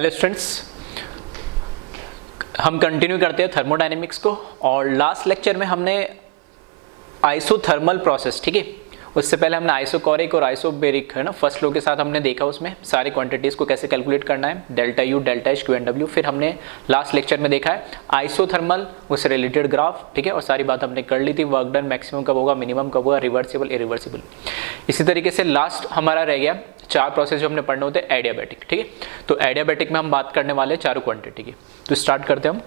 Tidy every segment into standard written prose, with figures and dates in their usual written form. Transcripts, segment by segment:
Hello students, हम continue करते हैं थर्मोडायनेमिक्स को। और लास्ट लेक्चर में हमने आइसोथर्मल प्रोसेस, ठीक है, उससे पहले हमने आइसोकोरिक और आइसोबेरिक, है ना, फर्स्ट लॉ के साथ हमने देखा उसमें सारी क्वांटिटीज़ को कैसे कैलकुलेट करना है, delta U, delta H, Q and W. फिर हमने लास्ट लेक्चर में देखा है आइसोथर्मल, उससे रिलेटेड ग्राफ, ठीक है, और सारी बात हमने कर ली थी। वर्क डन मैक्सिमम कब होगा, मिनिमम कब होगा, रिवर्सिबल, इरिवर्सिबल। इसी तरीके से लास्ट हमारा रह गया चार प्रोसेस जो हमने पढ़ने होते हैं एडियाबैटिक, ठीक है। तो एडियाबैटिक में हम बात करने वाले हैं चारों क्वांटिटी की। तो स्टार्ट करते हैं हम।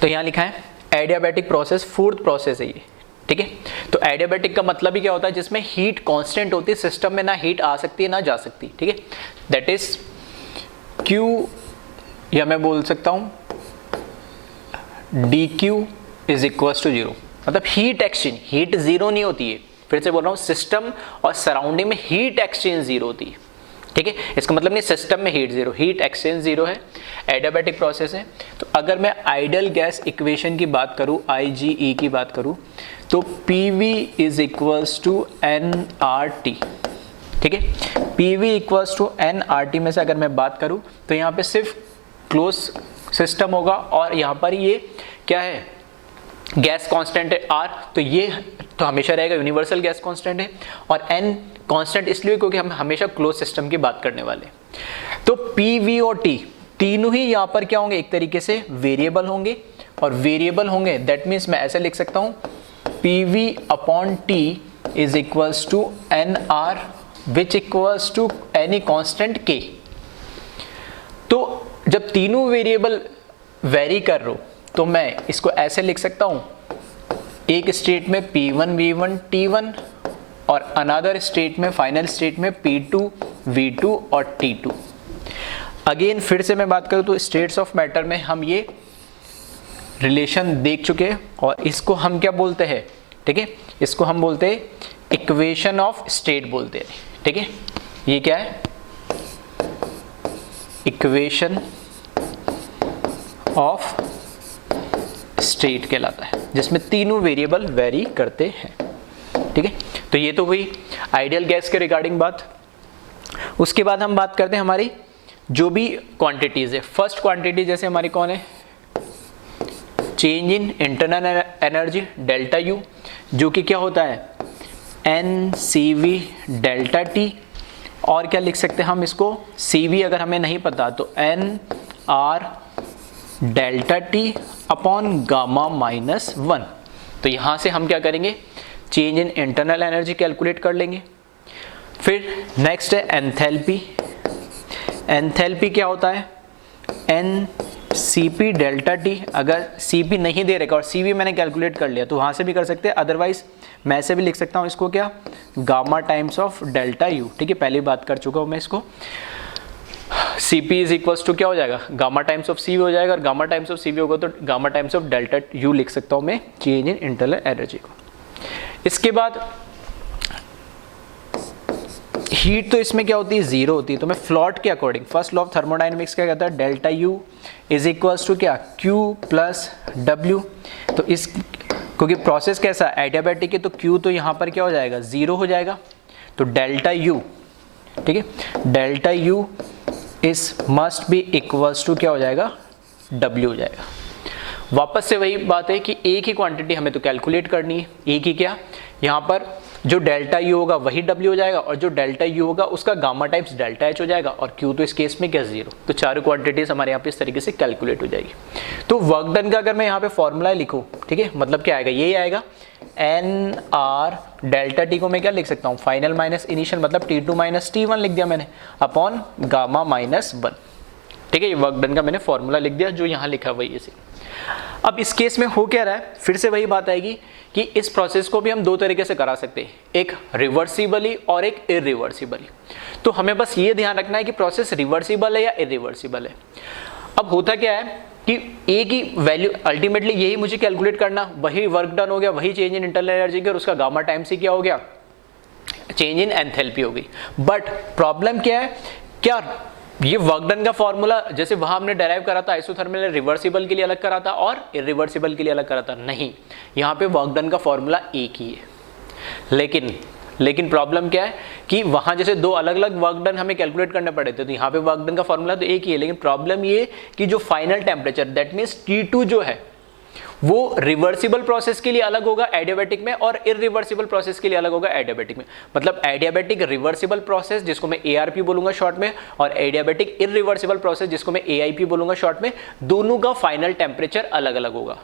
तो यहाँ लिखा है एडियाबैटिक प्रोसेस, फोर्थ प्रोसेस है ये, ठीक है। तो एडियाबैटिक का मतलब ही क्या होता है, जिसमें हीट कांस्टेंट होती है, सिस्टम में ना हीट आ सकती है ना जा सकती, ठीक है। दैट इज Q, या मैं बोल सकता हूं dQ इज इक्वल टू 0। मतलब हीट एक्सचेंज, हीट जीरो नहीं होती है, फिर से बोल रहा हूँ, सिस्टम और सराउंडिंग में हीट एक्सचेंज जीरो होती है, ठीक है। इसका मतलब नहीं सिस्टम में heat zero, heat exchange zero है, एडियाबैटिक प्रोसेस है। तो अगर मैं आइडियल गैस इक्वेशन की बात करूं, IgE की बात करूं, तो PV is equals to nRT, ठीक है। PV इक्वल्स टू nRT में से अगर मैं बात करूं तो यहाँ पे सिर्फ क्लोज सिस्टम होगा, और यहाँ पर ये क्या है, गैस कांस्टेंट है R, तो ये तो हमेशा रहेगा, यूनिवर्सल गैस कांस्टेंट है। और N कांस्टेंट इसलिए क्योंकि हम हमेशा क्लोज सिस्टम की बात करने वाले। तो PV और T तीनों ही यहाँ पर क्या होंगे, एक तरीके से वेरिएबल होंगे, और वेरिएबल होंगे दैट मीन्स मैं ऐसे लिख सकता हूँ PV upon T is equals to NR which equals to any constant K। तो जब तीनों वेरिएबल वेरी कर रहे हो तो मैं इसको ऐसे लिख सकता हूं, एक स्टेट में P1 V1 T1 और अनदर स्टेट में, फाइनल स्टेट में P2 V2 और T2। अगेन फिर से मैं बात करूं तो स्टेट्स ऑफ मैटर में हम ये रिलेशन देख चुके हैं, और इसको हम क्या बोलते हैं, ठीक है, इसको हम बोलते हैं इक्वेशन ऑफ स्टेट बोलते हैं, ठीक है। ये क्या है, इक्वेशन ऑफ स्टेट कहलाता है, जिसमें तीनों वेरिएबल वेरी करते हैं, ठीक है। तो ये तो हुई आइडियल गैस के रिगार्डिंग बात। उसके बाद हम बात करते हैं हमारी जो भी क्वांटिटीज है। फर्स्ट क्वांटिटी जैसे हमारी कौन है, change in internal energy delta U, जो कि क्या होता है NCV डेल्टा T, और क्या लिख सकते हैं हम इसको, CV अगर हमें नहीं पता तो NR delta T upon gamma minus 1। तो यहाँ से हम क्या करेंगे, change in internal energy calculate कर लेंगे। फिर नेक्स्ट है एंथैल्पी। एंथैल्पी क्या होता है, NCP डेल्टा T। अगर CP नहीं दे रखा और CV मैंने कैलकुलेट कर लिया तो वहाँ से भी कर सकते हैं, अदरवाइज मैं ऐसे भी लिख सकता हूँ इसको क्या, gamma times of delta U, ठीक है, पहले बात कर चुका हूँ मैं इसको। CP इज इक्वल्स टू क्या हो जाएगा, गामा टाइम्स ऑफ CV हो जाएगा, और गामा टाइम्स ऑफ CV होगा तो gamma times of delta U लिख सकता हूँ मैं, चेंज इन इंटरनल एनर्जी को। इसके बाद हीट तो इसमें क्या होती है, जीरो होती है, तो मैं फ्लॉट के according, first law of thermodynamics क्या कहता है, delta U is equals to क्या, Q प्लस W। तो इस क्योंकि प्रोसेस कैसा एडियाबैटिक है तो Q तो यहाँ पर क्या हो जाएगा, जीरो हो जाएगा, तो डेल्टा U, ठीक है, डेल्टा U इस मस्ट बी इक्वल्स टू क्या हो जाएगा, W हो जाएगा। वापस से वही बात है कि एक ही क्वांटिटी हमें तो कैलकुलेट करनी है, एक ही क्या, यहाँ पर जो डेल्टा U होगा वही W हो जाएगा, और जो डेल्टा U होगा उसका गामा टाइप्स डेल्टा H हो जाएगा, और Q तो इस केस में क्या, जीरो। तो चारों क्वांटिटीज हमारे यहाँ पे इस तरीके से कैलकुलेट हो जाएगी। तो वर्क डन का अगर मैं यहाँ पे फॉर्मूला लिखूँ, ठीक है, मतलब क्या आएगा, यही आएगा, NR डेल्टा T को मैं क्या लिख सकता हूँ, फाइनल माइनस इनिशियल, मतलब T2 माइनस T1 लिख दिया मैंने, अपॉन गामा माइनस 1, ठीक है। ये वर्क डन का मैंने फॉर्मूला लिख दिया, जो यहाँ लिखा वही ऐसे। अब इस केस में हो क्या रहा है, फिर से वही बात आएगी कि इस प्रोसेस को भी हम दो तरीके से करा सकते हैं, एक रिवर्सिबली और एक इरिवर्सिबली। तो हमें बस ये ध्यान रखना है कि प्रोसेस रिवर्सिबल है या इरिवर्सिबल है। अब होता क्या है कि एक ही वैल्यू, अल्टीमेटली यही मुझे कैलकुलेट करना, वही वर्क डन हो गया, वही चेंज इन इंटरनल एनर्जी की, और उसका गामा टाइम से क्या हो गया, चेंज इन एंथैल्पी हो गई। बट प्रॉब्लम क्या है, क्या ये वर्क डन का फॉर्मूला जैसे वहां हमने डेराइव करा था आइसोथर्मल रिवर्सिबल के लिए अलग करा था और इरिवर्सिबल के लिए अलग करा था, नहीं, यहाँ पे वर्क डन का फॉर्मूला एक ही है। लेकिन लेकिन प्रॉब्लम क्या है कि वहां जैसे दो अलग अलग वर्क डन हमें कैलकुलेट करने पड़े थे, तो यहाँ पे वर्क डन का फॉर्मूला तो एक ही है, लेकिन प्रॉब्लम ये कि जो final temperature that means T2 जो है वो रिवर्सिबल प्रोसेस के लिए अलग होगा एडियाबैटिक में, और इरिवर्सिबल प्रोसेस के लिए अलग होगा एडियाबैटिक में। मतलब एडियाबैटिक रिवर्सिबल प्रोसेस जिसको मैं ARP बोलूंगा शॉर्ट में, और एडियाबैटिक इरिवर्सिबल प्रोसेस जिसको मैं AIP बोलूंगा शॉर्ट में, दोनों का फाइनल टेम्परेचर अलग अलग होगा।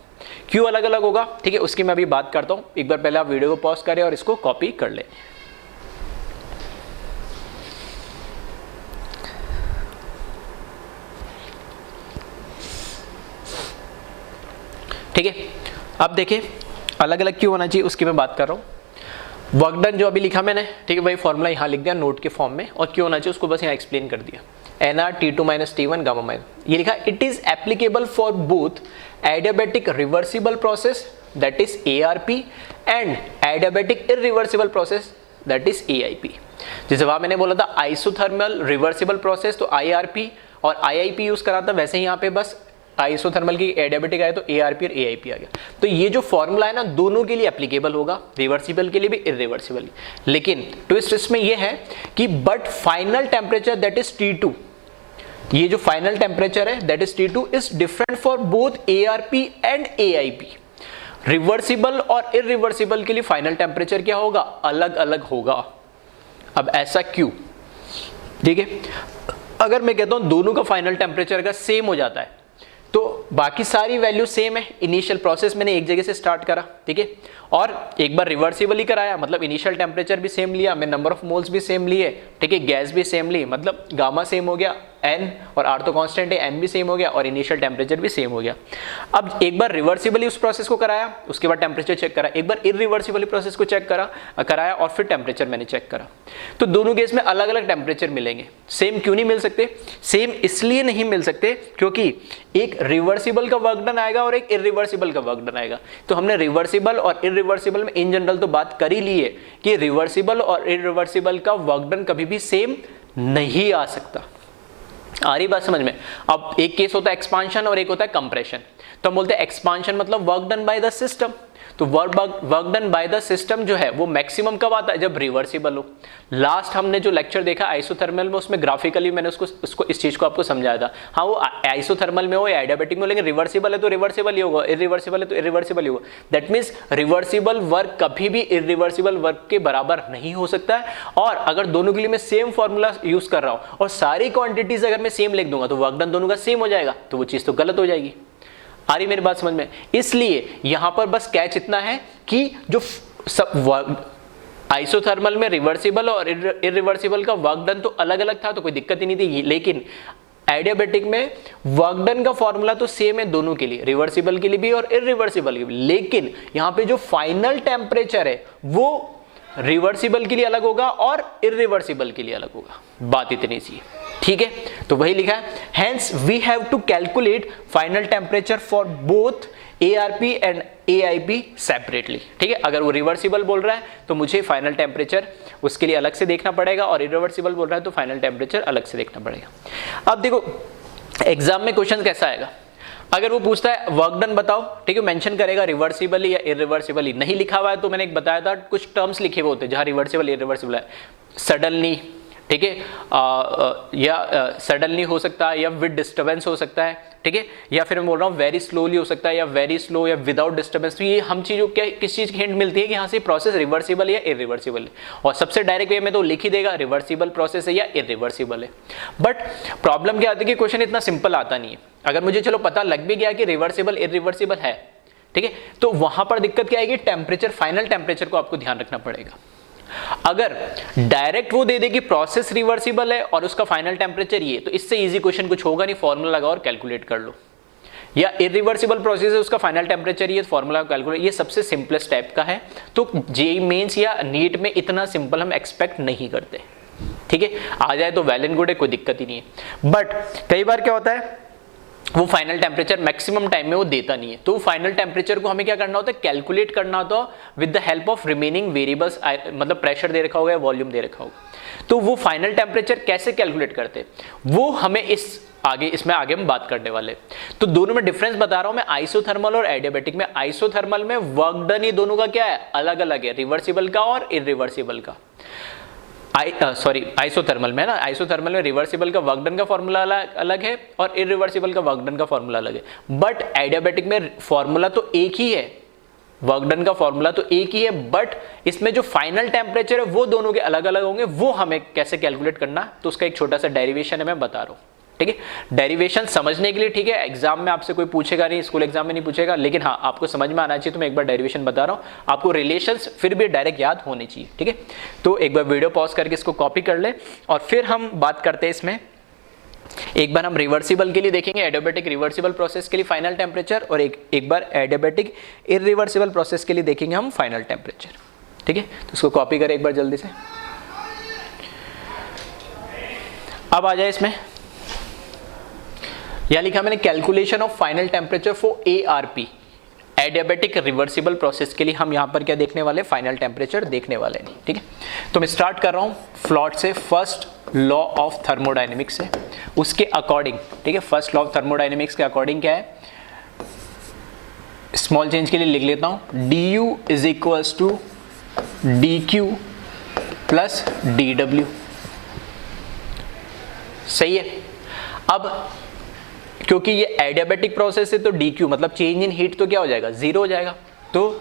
क्यों अलग अलग होगा, ठीक है, उसकी मैं अभी बात करता हूं। एक बार पहले आप वीडियो को पॉज करें और इसको कॉपी कर लें। ठीक है, अब देखिए अलग अलग क्यों होना चाहिए उसकी मैं बात कर रहा हूँ। वर्क डन जो अभी लिखा मैंने, ठीक है, वही फॉर्मूला यहाँ लिख दिया नोट के फॉर्म में, और क्यों होना चाहिए उसको बस यहाँ एक्सप्लेन कर दिया। NR T2 - T1 gamma mine, ये लिखा it is applicable for both adiabatic reversible process that is ARP and adiabatic irreversible process that is AIP। जैसे वहां मैंने बोला था आइसोथर्मल रिवर्सिबल प्रोसेस तो IRP और IIP यूज करा था, वैसे यहाँ पे बस आइसोथर्मल की एडियाबैटिक आया तो ARP और AIP आ गया। तो ये जो फॉर्मूला है ना दोनों के लिए एप्लीकेबल होगा, रिवर्सिबल के लिए भी इरिवर्सिबल। लेकिन ट्विस्ट इसमें ये है कि but final temperature that is T2, ये जो फाइनल टेम्परेचर है that is T2 is different for both ARP and AIP। Reversible और इरिवर्सिबल के लिए फाइनल टेम्परेचर क्या होगा, अलग अलग होगा। अब ऐसा क्यों, ठीक है, अगर मैं कहता हूं दोनों का फाइनल टेम्परेचर अगर सेम हो जाता है तो बाकी सारी वैल्यू सेम है। इनिशियल प्रोसेस मैंने एक जगह से स्टार्ट करा, ठीक है, और एक बार रिवर्सिबली कराया, मतलब इनिशियल टेम्परेचर भी सेम लिया, मैं नंबर ऑफ मोल्स भी सेम लिए, ठीक है, गैस भी सेम ली, मतलब गामा सेम हो गया, N और R तो कांस्टेंट है, M भी सेम हो गया, और इनिशियल टेम्परेचर भी सेम हो गया। अब एक बार रिवर्सिबली उस प्रोसेस को कराया, उसके बाद टेम्परेचर चेक करा, एक बार इरिवर्सिबली प्रोसेस को चेक कराया और फिर टेम्परेचर मैंने चेक करा, तो दोनों केस में अलग अलग टेम्परेचर मिलेंगे। सेम क्यों नहीं मिल सकते, सेम इसलिए नहीं मिल सकते क्योंकि एक रिवर्सिबल का वर्क डन आएगा और एक इरिवर्सिबल का वर्क डन आएगा। तो हमने रिवर्सिबल और इरिवर्सिबल में इन जनरल तो बात कर ही ली है कि रिवर्सिबल और इरिवर्सिबल का वर्क डन कभी भी सेम नहीं आ सकता। आ रही बात समझ में। अब एक केस होता है एक्सपांशन और एक होता है कंप्रेशन। तो हम बोलते हैं एक्सपांशन मतलब work done by the system. तो work done by the system जो है वो मैक्सिमम कब आता है, जब रिवर्सिबल हो। लास्ट हमने जो लेक्चर देखा आइसोथर्मल में, उसमें ग्राफिकली मैंने उसको इस चीज को आपको समझाया था। हाँ, वो आइसोथर्मल में हो या एडियाबैटिक में हो, लेकिन रिवर्सिबल है तो रिवर्सिबल ही होगा, इरिवर्सिबल है तो इरिवर्सिबल ही होगा। दैट मीन्स रिवर्सिबल वर्क कभी भी इरिवर्सिबल वर्क के बराबर नहीं हो सकता है। और अगर दोनों के लिए मैं सेम फॉर्मूला यूज कर रहा हूं और सारी क्वांटिटीज अगर मैं सेम लिख दूंगा तो वर्क डन दोनों का सेम हो जाएगा, तो वो चीज तो गलत हो जाएगी। आ रही मेरी बात समझ में। इसलिए यहां पर बस कैच इतना है कि जो सब आइसोथर्मल में रिवर्सिबल और इरिवर्सिबल का वर्क डन तो अलग अलग था, तो कोई दिक्कत ही नहीं थी। लेकिन एडियाबैटिक में वर्क डन का फॉर्मूला तो सेम है दोनों के लिए, रिवर्सिबल के लिए भी और इरिवर्सिबल के लिए। लेकिन यहां पे जो फाइनल टेम्परेचर है वो रिवर्सिबल के लिए अलग होगा और इरिवर्सिबल के लिए अलग होगा। बात इतनी सी, ठीक है। तो वही लिखा है, hence we have to calculate final temperature for both ARP and AIP separately. ठीक है, अगर वो रिवर्सिबल बोल रहा है तो मुझे फाइनल टेम्परेचर उसके लिए अलग से देखना पड़ेगा, और इरिवर्सिबल बोल रहा है तो फाइनल टेम्परेचर अलग से देखना पड़ेगा। अब देखो एग्जाम में क्वेश्चन कैसा आएगा, अगर वो पूछता है वर्क डन बताओ, ठीक है, मेंशन करेगा रिवर्सिबली या इरिवर्सिबली। नहीं लिखा हुआ है तो मैंने एक बताया था, कुछ टर्म्स लिखे हुए होते हैं जहां रिवर्सिबल इरिवर्सिबल है। सडनली, ठीक है, या सडनली हो सकता है, या विद डिस्टर्बेंस हो सकता है, ठीक है, या फिर मैं बोल रहा हूँ वेरी स्लोली हो सकता है, या वेरी स्लो, या विदाउट डिस्टर्बेंस। तो ये हम चीजों क्या किस चीज की हिंट मिलती है कि यहाँ से प्रोसेस रिवर्सिबल या इरिवर्सिबल है। और सबसे डायरेक्ट वे में तो लिख ही देगा रिवर्सिबल प्रोसेस है या इरिवर्सिबल है। बट प्रॉब्लम क्या आती है कि क्वेश्चन इतना सिंपल आता नहीं है। अगर मुझे चलो पता लग भी गया कि रिवर्सिबल इरिवर्सिबल है, ठीक है, तो वहां पर दिक्कत क्या आएगी, टेम्परेचर, फाइनल टेम्परेचर को आपको ध्यान रखना पड़ेगा। अगर डायरेक्ट वो दे दे कि प्रोसेस रिवर्सिबल है और उसका फाइनल टेम्परेचर ये, तो इससे इजी क्वेश्चन कुछ होगा नहीं, फॉर्मूला लगाओ और कैलकुलेट कर लो। या इरिवर्सिबल प्रोसेस है, उसका फाइनल टेम्परेचर ये, फॉर्मूला कैलकुलेट, ये सबसे सिंपलेस्ट टाइप का है। तो जेईई मेंस या नीट में इतना सिंपल हम एक्सपेक्ट नहीं करते, ठीक है। आ जाए तो वेल एंड गुड है, कोई दिक्कत ही नहीं है। बट कई बार क्या होता है वो फाइनल टेम्परेचर मैक्सिमम टाइम में वो देता नहीं है, तो फाइनल टेम्परेचर को हमें क्या करना होता है, कैलकुलेट करना होता है with the help of remaining variables, मतलब प्रेशर दे रखा होगा या वॉल्यूम दे रखा होगा। तो वो फाइनल टेम्परेचर कैसे कैलकुलेट करते हैं वो हमें इसमें आगे हम बात करने वाले। तो दोनों में डिफरेंस बता रहा हूं मैं, आइसोथर्मल और एडियाबैटिक में। आइसोथर्मल में वर्क डन ही दोनों का क्या है, अलग अलग है, रिवर्सिबल का और इरिवर्सिबल का। आइसोथर्मल में ना, आइसोथर्मल में रिवर्सिबल का वर्क डन का फॉर्मूला अलग है और इरिवर्सिबल का वर्क डन का फॉर्मूला अलग है। बट एडियाबैटिक में फॉर्मूला तो एक ही है, वर्क डन का फॉर्मूला तो एक ही है, बट इसमें जो फाइनल टेम्परेचर है वो दोनों के अलग अलग होंगे। वो हमें कैसे कैलकुलेट करना, तो उसका एक छोटा सा डेरिवेशन है, मैं बता रहा हूं। ठीक है, डेरिवेशन समझने के लिए, ठीक है, एग्जाम में आपसे कोई पूछेगा नहीं, स्कूल एग्जाम में नहीं पूछेगा, लेकिन हाँ आपको समझ में आना चाहिए। तो मैं एक बार डेरिवेशन बता रहा हूँ, आपको रिलेशंस फिर भी डायरेक्ट याद होने चाहिए। ठीक है, तो एक बार वीडियो पॉज करके इसको कॉपी कर ले और फिर हम बात करते हैं इसमें। एक बार हम रिवर्सिबल के लिए देखेंगे, एडियाबैटिक रिवर्सिबल प्रोसेस के लिए फाइनल टेम्परेचर, और एक बार एडियाबैटिक इरिवर्सिबल प्रोसेस के लिए देखेंगे हम फाइनल टेम्परेचर। ठीक है, तो इसको कॉपी करें एक बार जल्दी से। अब आ जाए इसमें, यहां लिखा मैंने calculation of final temperature for ARP, adiabatic reversible process के लिए हम यहां पर क्या देखने वाले, फाइनल टेम्परेचर देखने वाले नहीं। ठीक है, तो मैं स्टार्ट कर रहा हूं फ्लॉट से, फर्स्ट लॉ ऑफ थर्मोडायनेमिक्स से, उसके अकॉर्डिंग। ठीक है, फर्स्ट लॉ ऑफ थर्मोडायनेमिक्स के अकॉर्डिंग क्या है, स्मॉल चेंज के लिए लिख लेता हूं, du is equals to dq plus dw। सही है। अब क्योंकि ये एडियाबैटिक प्रोसेस है तो dq मतलब चेंज इन हीट तो क्या हो जाएगा, जीरो हो जाएगा। तो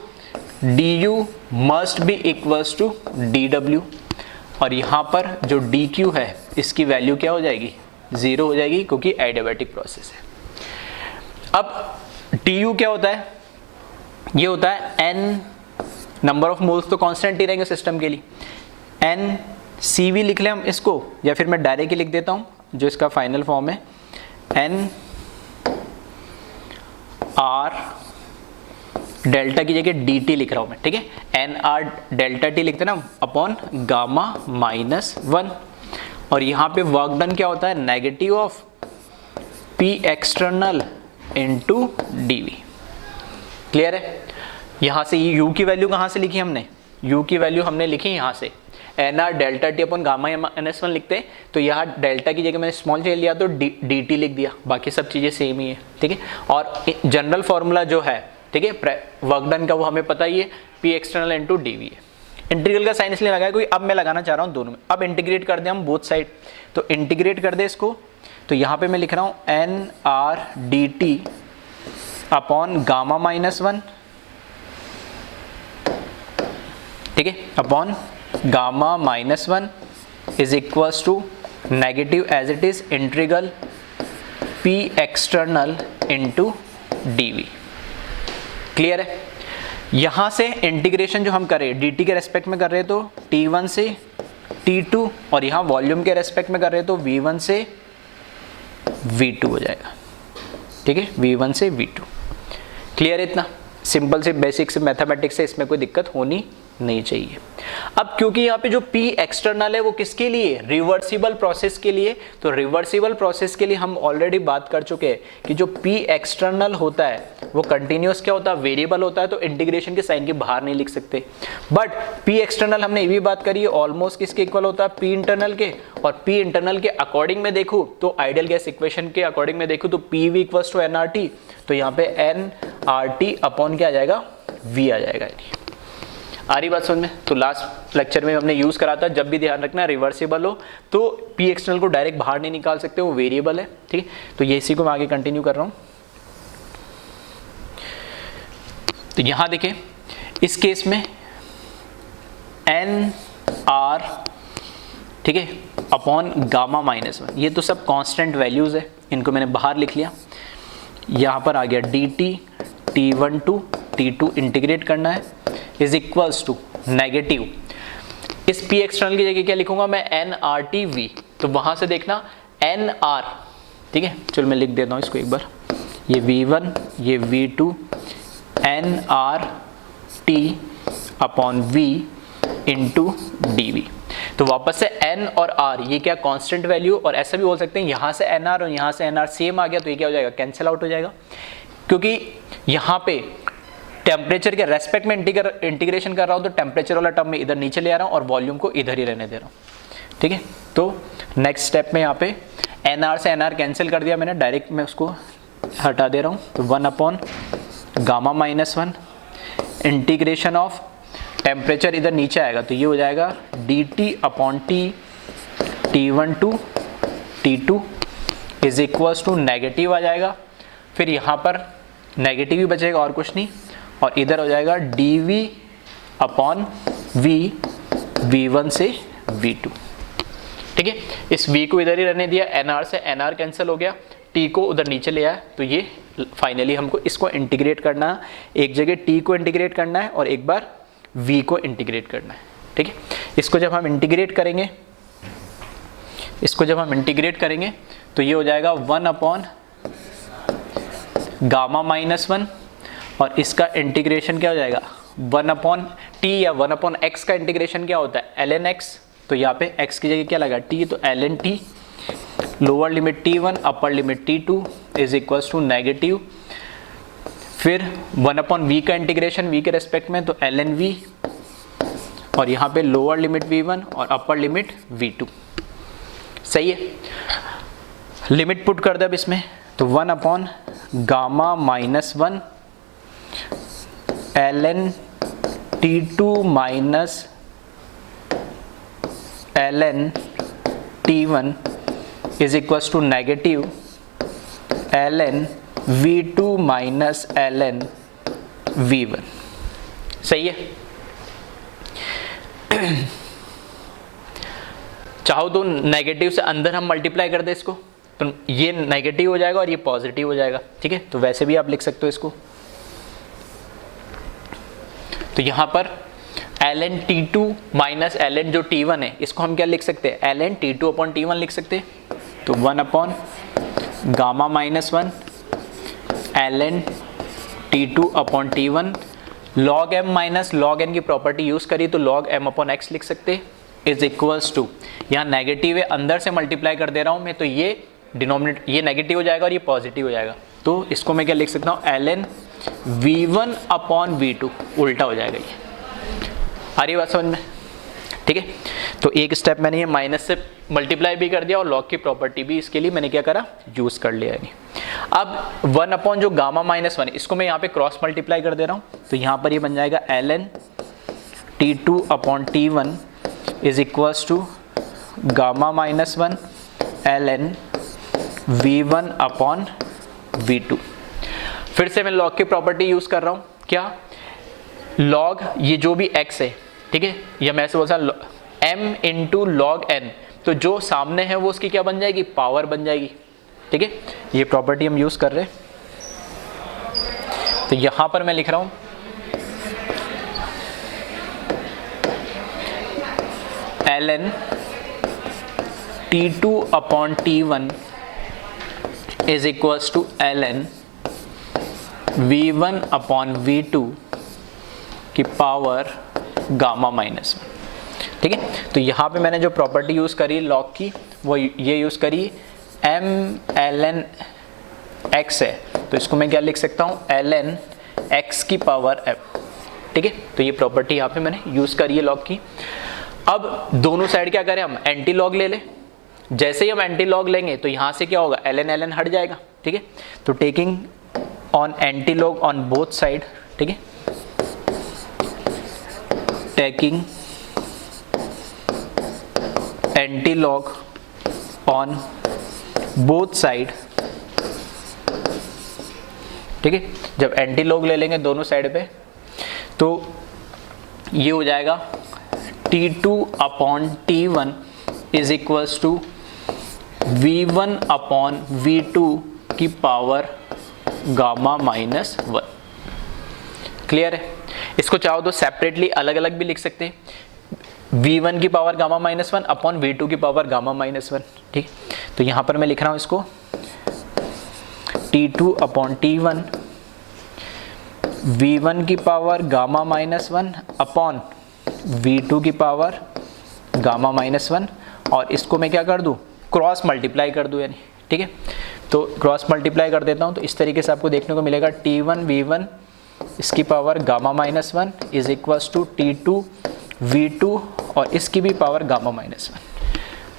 du must be equals to dw, और यहां पर जो dq है इसकी वैल्यू क्या हो जाएगी, जीरो हो जाएगी, क्योंकि एडियाबैटिक प्रोसेस है। अब du क्या होता है, ये होता है n नंबर ऑफ मोल्स, तो कांस्टेंट ही रहेंगे सिस्टम के लिए, n cv लिख लें हम इसको, या फिर मैं डायरेक्ट ही लिख देता हूं जो इसका फाइनल फॉर्म है, n r डेल्टा की जगह dt लिख रहा हूं मैं। ठीक है, एन आर डेल्टा टी लिखते हैं ना अपॉन गामा माइनस 1, और यहां पे वर्क डन क्या होता है, negative of P external into dv। Clear है। यहां से ये u की वैल्यू कहां से लिखी हमने, u की वैल्यू हमने लिखी यहां से, N R delta T upon gamma minus 1 लिखते हैं, तो यहाँ डेल्टा की जगह मैंने स्मॉल चेंज लिया तो dt लिख दिया, बाकी सब चीजें सेम ही है। ठीक है, और जनरल फॉर्मूला जो है, ठीक है, वर्क डन का, वो हमें पता ही है, पी एक्सटर्नल इंटू dv है। इंटीग्रल का साइन इसलिए लगाया क्योंकि अब मैं लगाना चाह रहा हूँ दोनों में। अब इंटीग्रेट कर दे हम बोथ साइड, तो इंटीग्रेट कर दे इसको, तो यहाँ पे मैं लिख रहा हूँ N R D T upon gamma minus 1, ठीक है, upon gamma minus 1 is equals to negative as it is integral P external into dv। Clear है। यहां से इंटीग्रेशन जो हम कर रहे हैं dt के रेस्पेक्ट में कर रहे हैं तो t1 से t2, और यहां वॉल्यूम के रेस्पेक्ट में कर रहे हैं तो v1 से v2 हो जाएगा। ठीक है, v1 से v2। क्लियर है। इतना सिंपल से बेसिक से मैथमेटिक्स से इसमें कोई दिक्कत होनी नहीं चाहिए। अब क्योंकि यहाँ पे जो P एक्सटर्नल है वो किसके लिए, रिवर्सिबल प्रोसेस के लिए, तो रिवर्सिबल प्रोसेस के लिए हम ऑलरेडी बात कर चुके हैं कि जो P एक्सटर्नल होता है वो कंटिन्यूअस क्या होता है, वेरिएबल होता है, तो इंटीग्रेशन के साइन के बाहर नहीं लिख सकते। बट P एक्सटर्नल हमने ये भी बात करी है ऑलमोस्ट किसके इक्वल होता है, P इंटरनल के, और P इंटरनल के अकॉर्डिंग में देखूँ तो आइडियल गैस इक्वेशन के अकॉर्डिंग में देखूँ तो PV इक्वल्स टू nRT, तो यहाँ पे nRT अपॉन क्या आ जाएगा, V आ जाएगा। आ रही बात समझ में। तो लास्ट लेक्चर में हमने यूज करा था, जब भी ध्यान रखना रिवर्सिबल हो तो P एक्सटर्नल को डायरेक्ट बाहर नहीं निकाल सकते, वो वेरिएबल है। ठीक है, तो ये इसी को मैं आगे कंटिन्यू कर रहा हूं। तो यहां देखें इस केस में एन आर, ठीक है, अपॉन गामा माइनस 1, ये तो सब कांस्टेंट वैल्यूज है, इनको मैंने बाहर लिख लिया। यहां पर आ गया dt t1 to t2 integrate करना है इज इक्वल्स टू नेगेटिव, इस P एक्सटर्नल की जगह क्या लिखूंगा मैं, nRT V, तो वहां से देखना nR, ठीक है, चलो मैं लिख देता हूं इसको एक बार, ये V1 ये V2 nRT upon V into dV। तो वापस से n और r ये क्या कांस्टेंट वैल्यू, और ऐसा भी बोल सकते हैं यहाँ से nr और यहाँ से nr सेम आ गया तो ये क्या हो जाएगा, कैंसिल आउट हो जाएगा, क्योंकि यहाँ पे टेम्परेचर के रेस्पेक्ट में इंटीग्रेशन कर रहा हूँ तो टेम्परेचर वाला टर्म में इधर नीचे ले आ रहा हूँ और वॉल्यूम को इधर ही रहने दे रहा हूँ। ठीक है, तो नेक्स्ट स्टेप में यहाँ पे nr से nr कैंसिल कर दिया मैंने, डायरेक्ट मैं उसको हटा दे रहा हूँ, तो 1/(γ-1) इंटीग्रेशन ऑफ टेम्परेचर इधर नीचे आएगा तो ये हो जाएगा dt/T T1 to T2 is equals to negative आ जाएगा, फिर यहाँ पर नेगेटिव ही बचेगा और कुछ नहीं, और इधर हो जाएगा dV/V V1 से V2। ठीक है, इस V को इधर ही रहने दिया, nr से nr कैंसिल हो गया, T को उधर नीचे ले आया, तो ये फाइनली हमको इसको इंटीग्रेट करना है, एक जगह T को इंटीग्रेट करना है और एक बार V को इंटीग्रेट करना है। ठीक है, इसको जब हम इंटीग्रेट करेंगे तो ये हो जाएगा 1/(γ-1) और इसका इंटीग्रेशन क्या हो जाएगा 1/T या 1/x का इंटीग्रेशन क्या होता है ln x, तो यहाँ पे x की जगह क्या लगा t, तो ln t lower limit t1 upper limit t2 is equals to negative, फिर 1/v का इंटीग्रेशन v के रेस्पेक्ट में तो ln v, और यहाँ पे लोअर लिमिट v1 और अपर लिमिट v2। सही है, लिमिट पुट कर दे अब इसमें, तो 1/(γ-1) ln t2 minus ln t1 is equals to negative ln v2 minus ln v1। सही है, चाहो तो नेगेटिव से अंदर हम मल्टीप्लाई कर दे इसको, तो ये नेगेटिव हो जाएगा और ये पॉजिटिव हो जाएगा। ठीक है, तो वैसे भी आप लिख सकते हो इसको, तो यहाँ पर ln t2 माइनस ln जो t1 है इसको हम क्या लिख सकते हैं, ln t2/T1 लिख सकते हैं, तो 1/(γ-1) ln t2/T1 log m minus log n की प्रॉपर्टी यूज करी तो log m/x लिख सकते हैं, इज इक्वल्स टू, यहाँ नेगेटिव है अंदर से मल्टीप्लाई कर दे रहा हूँ मैं, तो ये डिनोमिनेटर ये नेगेटिव हो जाएगा और ये पॉजिटिव हो जाएगा, तो इसको मैं क्या लिख सकता हूँ ln v1/v2 उल्टा हो जाएगा। ये आ रही बात समझ में? ठीक है, तो एक स्टेप मैंने ये माइनस से मल्टीप्लाई भी कर दिया और लॉग की प्रॉपर्टी भी इसके लिए मैंने क्या करा, यूज कर लिया है। अब 1/ जो γ-1 इसको मैं यहाँ पे क्रॉस मल्टीप्लाई कर दे रहा हूँ, तो यहाँ पर ये बन जाएगा ln t2/T1 is equals to γ-1 ln v1/v2। फिर से मैं लॉग की प्रॉपर्टी यूज कर रहा हूँ, क्या लॉग ये जो भी x है, ठीक है, या मैं ऐसे बोलता हूँ m इंटू लॉग n, तो जो सामने है वो उसकी क्या बन जाएगी, पावर बन जाएगी। ठीक है, ये प्रॉपर्टी हम यूज कर रहे हैं, तो यहां पर मैं लिख रहा हूं ln t2/T1 is equals to ln v1/v2 की पावर γ-1। ठीक है, तो यहाँ पे मैंने जो प्रॉपर्टी यूज करी लॉग की वो ये यूज करी m ln x है, तो इसको मैं क्या लिख सकता हूँ ln x की पावर m। ठीक है, तो ये प्रॉपर्टी यहाँ पे मैंने यूज करी है लॉग की। अब दोनों साइड क्या करें, हम एंटी लॉग ले लें, जैसे ही हम एंटी लॉग लेंगे तो यहाँ से क्या होगा, ln हट जाएगा। ठीक है, तो taking on anti log on both side, ठीक है, taking anti log on both side. ठीक है, जब एंटी लॉग ले लेंगे दोनों साइड पे तो ये हो जाएगा t2/T1 is equals to v1/v2 की पावर γ-1। क्लियर है? इसको चाहो तो सेपरेटली अलग अलग भी लिख सकते हैं, v1 की पावर γ-1 अपॉन v2 की पावर γ-1। ठीक, तो यहां पर मैं लिख रहा हूं इसको t2/T1 v1 की पावर γ-1 अपॉन v2 की पावर गामा माइनस 1 और इसको मैं क्या कर दूँ, क्रॉस मल्टीप्लाई कर दूँ यानी, ठीक है। तो क्रॉस मल्टीप्लाई कर देता हूँ तो इस तरीके से आपको देखने को मिलेगा T1 V1 इसकी power gamma minus 1 is equals to T2 V2 और इसकी भी पावर गामा माइनस 1,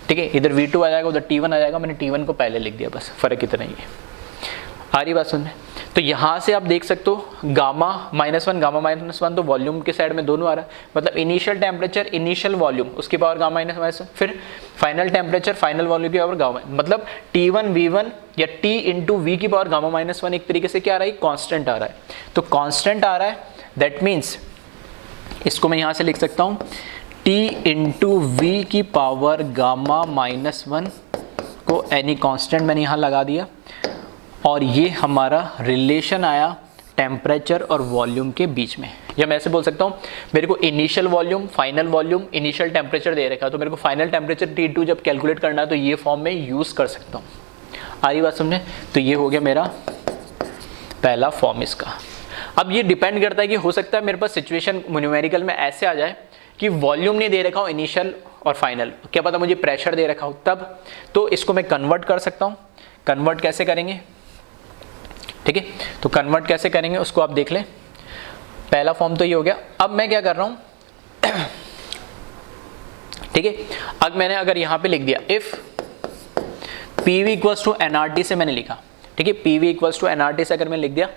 ठीक है। इधर V2 आ जाएगा उधर T1 आ जाएगा, मैंने T1 को पहले लिख दिया, बस फ़र्क इतना ही है। आ रही बात सुनने? तो यहाँ से आप देख सकते हो गामा माइनस 1 गामा माइनस 1 तो वॉल्यूम के साइड में दोनों आ रहा है, मतलब इनिशियल टेम्परेचर इनिशियल वॉल्यूम उसकी पावर गामा माइनस 1, फिर फाइनल टेम्परेचर फाइनल वॉल्यूम की पावर गामा, मतलब T1 V1 या T इंटू वी की पावर गामा माइनस 1 एक तरीके से क्या आ रहा है, कांस्टेंट आ रहा है। तो कांस्टेंट आ रहा है दैट मीन्स इसको मैं यहाँ से लिख सकता हूँ T इंटू वी की पावर गामा माइनस 1 को एनी कांस्टेंट मैंने यहाँ लगा दिया और ये हमारा रिलेशन आया टेम्परेचर और वॉल्यूम के बीच में। या मैं ऐसे बोल सकता हूँ मेरे को initial volume final volume initial temperature दे रखा है तो मेरे को फाइनल टेम्परेचर T2 जब कैलकुलेट करना है तो ये फॉर्म में यूज़ कर सकता हूँ। आ रही बात समझे? तो ये हो गया मेरा पहला फॉर्म इसका। अब ये डिपेंड करता है कि हो सकता है मेरे पास सिचुएशन न्यूमेरिकल में ऐसे आ जाए कि वॉल्यूम नहीं दे रखा हो इनिशियल और फाइनल, क्या पता मुझे प्रेशर दे रखा हो तब, तो इसको मैं कन्वर्ट कर सकता हूँ। कन्वर्ट कैसे करेंगे, ठीक है। तो कन्वर्ट कैसे करेंगे उसको आप देख लें। पहला फॉर्म तो ये हो गया। अब मैं क्या कर रहा हूं, ठीक है। अब मैंने अगर यहां पे लिख दिया if PV equals to NRT से मैंने लिखा, ठीक है। PV इक्वल्स टू NRT से अगर मैं लिख दिया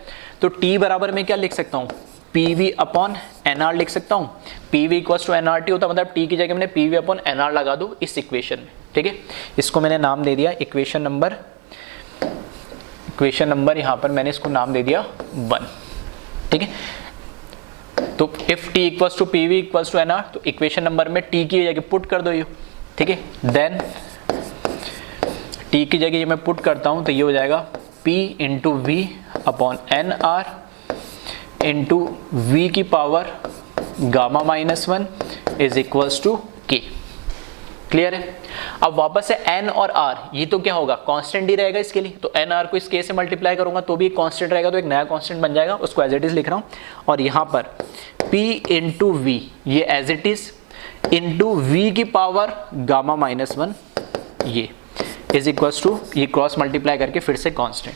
तो T बराबर में क्या लिख सकता हूं, PV अपॉन NR लिख सकता हूं। PV इक्वल्स टू NRT होता मतलब T की जगह मैंने PV अपॉन NR लगा दूं इस इक्वेशन में, ठीक है। इसको मैंने नाम दे दिया इक्वेशन नंबर यहाँ पर मैंने इसको नाम दे दिया 1, ठीक है। तो if T equals to PV equals to NR तो इक्वेशन नंबर में T की जगह पुट कर दो ये, ठीक है। देन T की जगह ये मैं पुट करता हूँ तो ये हो जाएगा P into V upon NR into V की power gamma minus 1 is equals to K। Clear है? अब वापस से n और r ये तो क्या होगा, कांस्टेंट ही रहेगा इसके लिए, तो n r को इस k से मल्टीप्लाई करूंगा तो भी एक कांस्टेंट रहेगा, तो एक नया कांस्टेंट बन जाएगा, उसको एज इट इज लिख रहा हूं। और यहाँ पर p इंटू वी ये as it is into V की पावर गामा माइनस 1 ये इज इक्वल्स टू ये क्रॉस मल्टीप्लाई करके फिर से कांस्टेंट।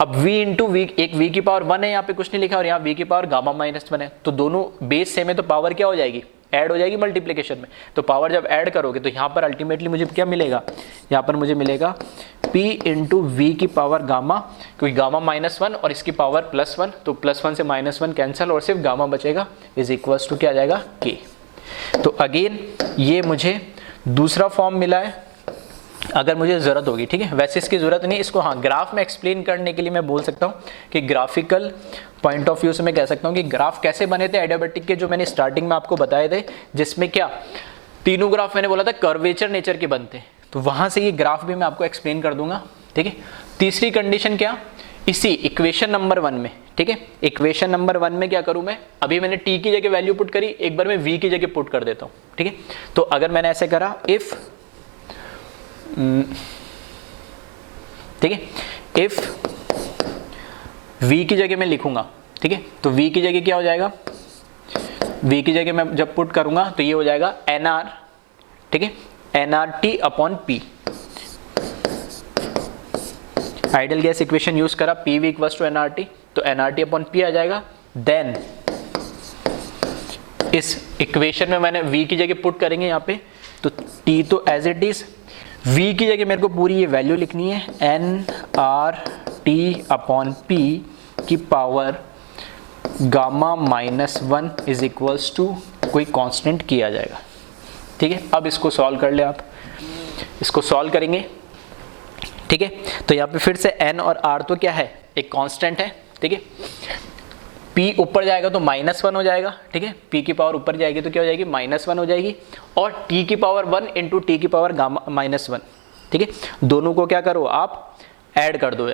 अब v इंटू वी, एक v की पावर 1 है यहाँ पे कुछ नहीं लिखा और यहाँ v की पावर गामा माइनस 1 है, तो दोनों बेस सेम है तो पावर क्या हो जाएगी, ऐड हो जाएगी मल्टीप्लिकेशन में। तो पावर जब ऐड करोगे तो यहाँ पर अल्टीमेटली मुझे क्या मिलेगा, यहाँ पर मुझे मिलेगा p इंटू वी की पावर गामा, क्योंकि गामा माइनस 1 और इसकी पावर प्लस 1 तो प्लस 1 से माइनस 1 कैंसिल और सिर्फ गामा बचेगा इज इक्वल्स टू क्या आ जाएगा k। तो अगेन ये मुझे दूसरा फॉर्म मिला है अगर मुझे ज़रूरत होगी, ठीक है। वैसे इसकी ज़रूरत नहीं, इसको हाँ ग्राफ में एक्सप्लेन करने के लिए मैं बोल सकता हूँ कि ग्राफिकल पॉइंट ऑफ व्यू से मैं कह सकता हूँ कि ग्राफ कैसे बने थे एडियाबैटिक के, जो मैंने स्टार्टिंग में आपको बताए थे, जिसमें क्या तीनों ग्राफ मैंने बोला था कर्वेचर नेचर के बनते हैं, तो वहाँ से ये ग्राफ भी मैं आपको एक्सप्लेन कर दूंगा, ठीक है। तीसरी कंडीशन क्या, इसी इक्वेशन नंबर 1 में, ठीक है। इक्वेशन नंबर 1 में क्या करूँ मैं, अभी मैंने t की जगह वैल्यू पुट करी, एक बार मैं v की जगह पुट कर देता हूँ, ठीक है। तो अगर मैंने ऐसे करा इफ, ठीक है, इफ v की जगह मैं लिखूंगा, ठीक है, तो v की जगह क्या हो जाएगा, v की जगह मैं जब पुट करूंगा तो ये हो जाएगा nr, ठीक है, nRT upon p। Ideal gas equation use करा, PV इक्वल्स टू nRT, तो nRT अपॉन p आ जाएगा। देन इस इक्वेशन में मैंने v की जगह पुट करेंगे यहाँ पे, तो t तो एज इट इज, v की जगह मेरे को पूरी ये वैल्यू लिखनी है nRT अपॉन p की power gamma minus 1 is equals to कोई कांस्टेंट किया जाएगा, ठीक है। अब इसको सॉल्व कर ले आप, इसको सॉल्व करेंगे, ठीक है। तो यहाँ पे फिर से n और r तो क्या है, एक कांस्टेंट है, ठीक है। p ऊपर जाएगा तो -1 हो जाएगा, ठीक है, p की पावर ऊपर जाएगी तो क्या हो जाएगी, -1 हो जाएगी, और t की पावर 1 इंटू t की पावर गामा -1, ठीक है। दोनों को क्या करो आप ऐड कर दो,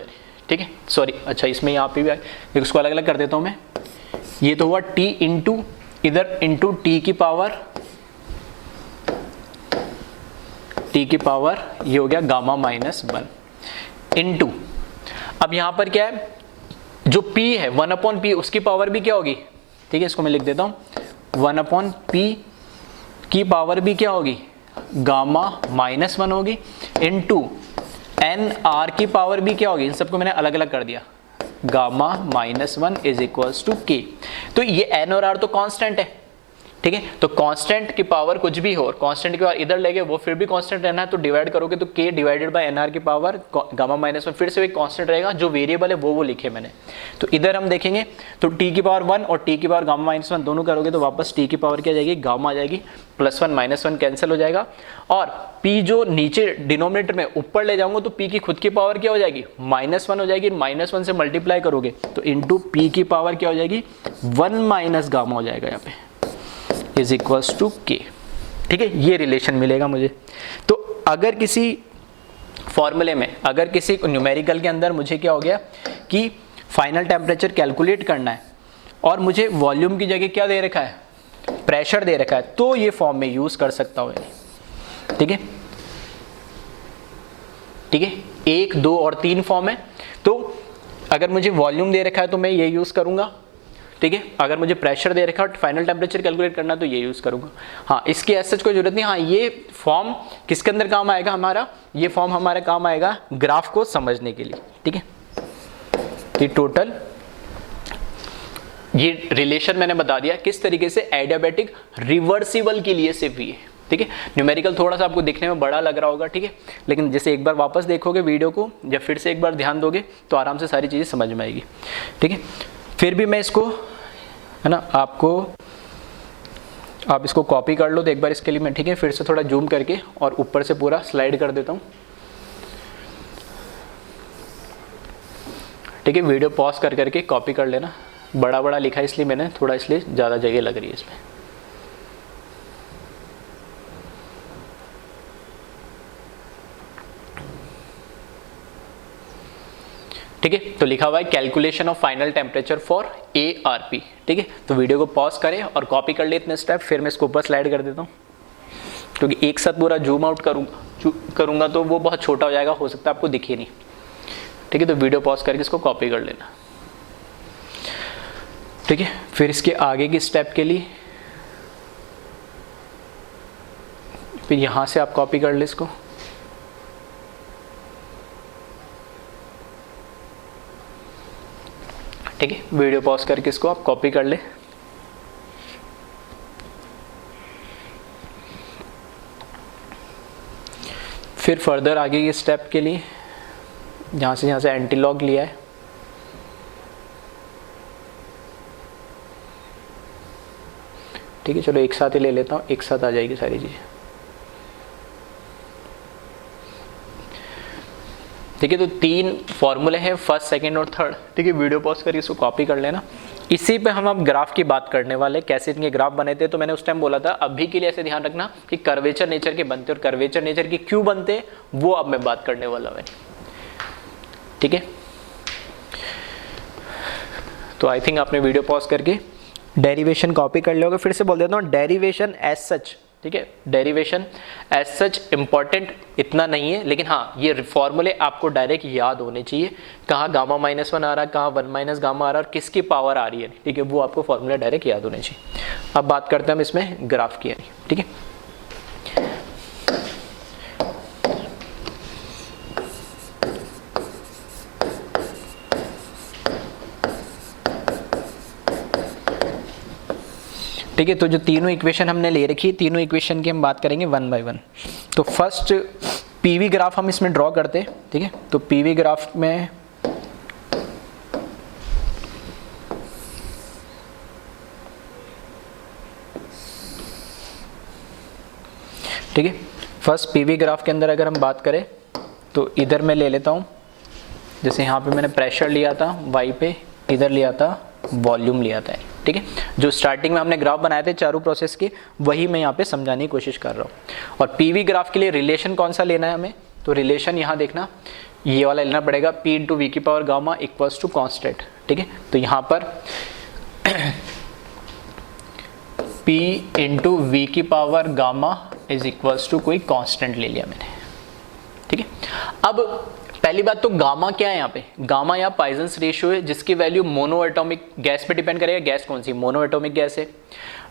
ठीक है। सॉरी, अच्छा इसमें यहाँ पे भी आए, इसको अलग अलग कर देता हूँ मैं। ये तो हुआ t इंटू इधर इंटू t की पावर ये हो गया गामा -1 इंटू, अब यहाँ पर क्या है, जो p है 1 अपॉन p उसकी पावर भी क्या होगी, ठीक है, इसको मैं लिख देता हूँ 1 अपॉन p की पावर भी क्या होगी गामा -1 होगी इनटू एन आर की पावर भी क्या होगी, इन सबको मैंने अलग अलग कर दिया, गामा -1 इज इक्वल्स टू के। तो ये एन और आर तो कांस्टेंट है, ठीक है, तो कांस्टेंट की पावर कुछ भी हो और कांस्टेंट की पावर इधर लेके वो फिर भी कांस्टेंट रहना है, तो डिवाइड करोगे तो k divided by N R की पावर गामा -1 फिर से एक कांस्टेंट रहेगा, जो वेरिएबल है वो लिखे मैंने। तो इधर हम देखेंगे तो t की पावर 1 और t की पावर गामा -1 दोनों करोगे तो वापस t की पावर क्या जाएगी, गामा आ जाएगी, +1 -1 कैंसिल हो जाएगा, और p जो नीचे डिनोमिनेटर में ऊपर ले जाऊंगा तो p की खुद की पावर क्या हो जाएगी, -1 हो जाएगी, -1 से मल्टीप्लाई करोगे तो इंटू p की पावर क्या हो जाएगी, 1 माइनस गामा हो जाएगा यहाँ पे इज इक्वल्स टू के। ठीक है, ये रिलेशन मिलेगा मुझे। तो अगर किसी फॉर्मूले में, अगर किसी न्यूमेरिकल के अंदर मुझे क्या हो गया कि फाइनल टेम्परेचर कैलकुलेट करना है और मुझे वॉल्यूम की जगह क्या दे रखा है, प्रेशर दे रखा है, तो ये फॉर्म में यूज कर सकता हूँ। ठीक है, ठीक है, 1, 2 और 3 फॉर्म है। तो अगर मुझे वॉल्यूम दे रखा है तो मैं ये यूज करूंगा, ठीक है, अगर मुझे प्रेशर दे रखा है और फाइनल टेम्परेचर कैलकुलेट करना तो ये यूज करूंगा। हाँ, इसकी ऐसा कोई जरूरत नहीं। हाँ, ये फॉर्म किसके अंदर काम आएगा हमारा, ये फॉर्म हमारा काम आएगा ग्राफ को समझने के लिए। ठीक है, ये टोटल ये रिलेशन मैंने बता दिया किस तरीके से एडियाबैटिक रिवर्सिबल के लिए सिर्फ ये। ठीक है, न्यूमेरिकल थोड़ा सा आपको दिखने में बड़ा लग रहा होगा, ठीक है, लेकिन जैसे एक बार वापस देखोगे वीडियो को या फिर से एक बार ध्यान दोगे तो आराम से सारी चीजें समझ में आएगी। ठीक है, फिर भी मैं इसको, है ना, आप इसको कॉपी कर लो तो एक बार इसके लिए मैं, ठीक है, फिर से थोड़ा जूम करके और ऊपर से पूरा स्लाइड कर देता हूँ। ठीक है, वीडियो पॉज कर करके कॉपी कर लेना। बड़ा बड़ा लिखा है इसलिए मैंने थोड़ा, इसलिए ज़्यादा जगह लग रही है इसमें। ठीक है, तो लिखा हुआ है calculation of final temperature for ARP। ठीक है, तो वीडियो को पॉज करें और कॉपी कर ले इतने स्टेप, फिर मैं इसको ऊपर स्लाइड कर देता हूँ, क्योंकि एक साथ पूरा जूम आउट करूंगा तो वो बहुत छोटा हो जाएगा, हो सकता है आपको दिखे नहीं। ठीक है, तो वीडियो पॉज करके इसको कॉपी कर लेना। ठीक है, फिर इसके आगे की स्टेप के लिए फिर यहां से आप कॉपी कर ले इसको। ठीक है, वीडियो पॉज करके इसको आप कॉपी कर ले। फिर फर्दर आगे के स्टेप के लिए जहाँ से एंटीलॉग लिया है, ठीक है, चलो एक साथ ही ले लेता हूँ, एक साथ आ जाएगी सारी चीज़ें। ठीक है, तो 3 फॉर्मूले हैं, फर्स्ट, सेकंड और थर्ड। ठीक है, वीडियो पॉज करके इसको कॉपी कर लेना। इसी पे हम अब ग्राफ की बात करने वाले, कैसे इनके ग्राफ बने थे। तो मैंने उस टाइम बोला था, अभी के लिए ऐसे ध्यान रखना कि कर्वेचर नेचर के बनते और कर्वेचर नेचर के क्यों बनते, वो अब मैं बात करने वाला हूँ। ठीक है, तो आई थिंक आपने वीडियो पॉज करके डेरिवेशन कॉपी कर लोगे। फिर से बोल देता हूँ, डेरिवेशन एज सच, ठीक है, डेरिवेशन एज सच इम्पॉर्टेंट इतना नहीं है, लेकिन हाँ, ये फॉर्मूले आपको डायरेक्ट याद होने चाहिए, कहाँ गामा -1 आ रहा है, कहाँ 1 माइनस गामा आ रहा है और किसकी पावर आ रही है। ठीक है, वो आपको फॉर्मूले डायरेक्ट याद होने चाहिए। अब बात करते हैं हम इसमें ग्राफ की। ठीक है, ठीक है, तो जो तीनों इक्वेशन हमने ले रखी है, तीनों इक्वेशन की हम बात करेंगे 1 बाय 1। तो फर्स्ट पीवी ग्राफ हम इसमें ड्रॉ करते हैं। ठीक है, तो पीवी ग्राफ में ठीक है, फर्स्ट पीवी ग्राफ के अंदर अगर हम बात करें तो इधर मैं ले लेता हूँ, जैसे यहाँ पे मैंने प्रेशर लिया था y पे, इधर लिया था वॉल्यूम लिया था। ठीक है, जो स्टार्टिंग में हमने ग्राफ बनाए थे चारों प्रोसेस के, वही मैं यहाँ पे समझाने की कोशिश कर रहा हूँ। और पीवी ग्राफ के लिए रिलेशन कौन सा लेना है हमें, तो रिलेशन यहाँ देखना, ये वाला लेना पड़ेगा, P इंटू वी की power gamma equals to constant. ठीक है, तो यहाँ पर P इंटू वी की power gamma is equals to कोई कांस्टेंट ले लिया मैंने। ठीक है, अब पहली बात तो गामा क्या है, यहाँ पे गामा या पाइजन्स रेशियो है, जिसकी वैल्यू मोनो एटॉमिक गैस पे डिपेंड करेगा। गैस कौन सी, मोनो एटॉमिक गैस है,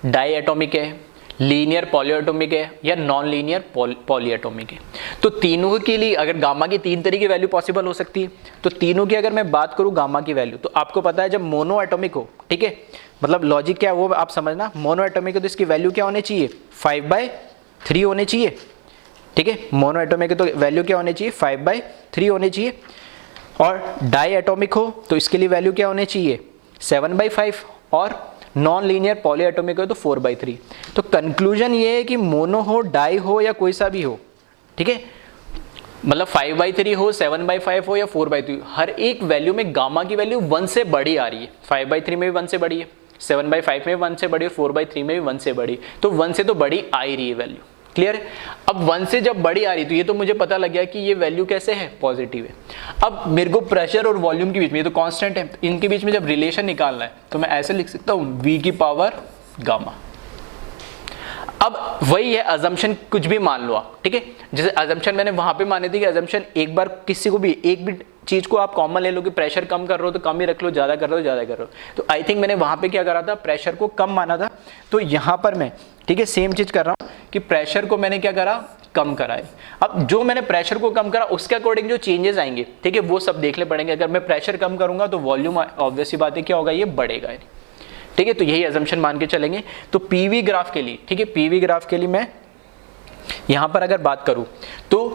डाई एटॉमिक है, लीनियर पॉलीएटॉमिक है या नॉन लीनियर पॉलीएटॉमिक है। तो तीनों के लिए अगर गामा की 3 तरह की वैल्यू पॉसिबल हो सकती है, तो तीनों की अगर मैं बात करूं गामा की वैल्यू, तो आपको पता है जब मोनो एटॉमिक हो, ठीक है, मतलब लॉजिक क्या है वो आप समझना, मोनो एटॉमिक है तो इसकी वैल्यू क्या होनी चाहिए, 5/3 होनी चाहिए, ठीक है। मोनो एटॉमिक है तो वैल्यू क्या होनी चाहिए, 5/3 होनी चाहिए। और डाई एटॉमिक हो तो इसके लिए वैल्यू क्या होनी चाहिए, 7/5। और नॉन लीनियर पॉलीएटॉमिक हो तो 4/3। तो कंक्लूजन ये है कि मोनो हो, डाई हो या कोई सा भी हो, ठीक है, मतलब 5/3 हो, 7/5 हो या 4/3, हर एक वैल्यू में गामा की वैल्यू 1 से बड़ी आ रही है। 5/3 में भी 1 से बड़ी है, 7/5 में 1 से बड़ी है, 4/3 में भी 1 से बड़ी, तो 1 से तो बड़ी आ ही रही है वैल्यू। क्लियर है। अब 1 से जब बड़ी आ रही तो ये तो मुझे पता लग गया कि ये वैल्यू कैसे है, पॉजिटिव है। अब मेरे को प्रेशर और वॉल्यूम के बीच में, ये तो कांस्टेंट है, इनके बीच में जब रिलेशन निकालना है तो मैं ऐसे लिख सकता हूँ v की पावर गामा। अब वही है, अजम्पशन कुछ भी मान लो आप, ठीक है, जैसे अजम्पशन मैंने वहां पे माने थे कि अजम्पशन एक बार किसी को भी एक भी चीज को आप कॉमन ले लो कि प्रेशर कम कर रहे हो तो कम ही रख लो, ज्यादा कर रहे हो ज्यादा कर रहे हो। तो आई थिंक मैंने वहां पे क्या करा था, प्रेशर को कम माना था। तो यहां पर मैं, ठीक है, सेम चीज कर रहा हूं कि प्रेशर को मैंने क्या करा, कम करा है। अब जो मैंने प्रेशर को कम करा उसके अकॉर्डिंग जो चेंजेस आएंगे, ठीक है, वो सब देखने पड़ेंगे। अगर मैं प्रेशर कम करूंगा तो वॉल्यूम ऑब्वियस सी बात है क्या होगा, ये बढ़ेगा, ठीक है। तो यही अजम्पशन मान के चलेंगे। तो पीवी ग्राफ के लिए, ठीक है, पीवी ग्राफ के लिए मैं यहां पर अगर बात करूं तो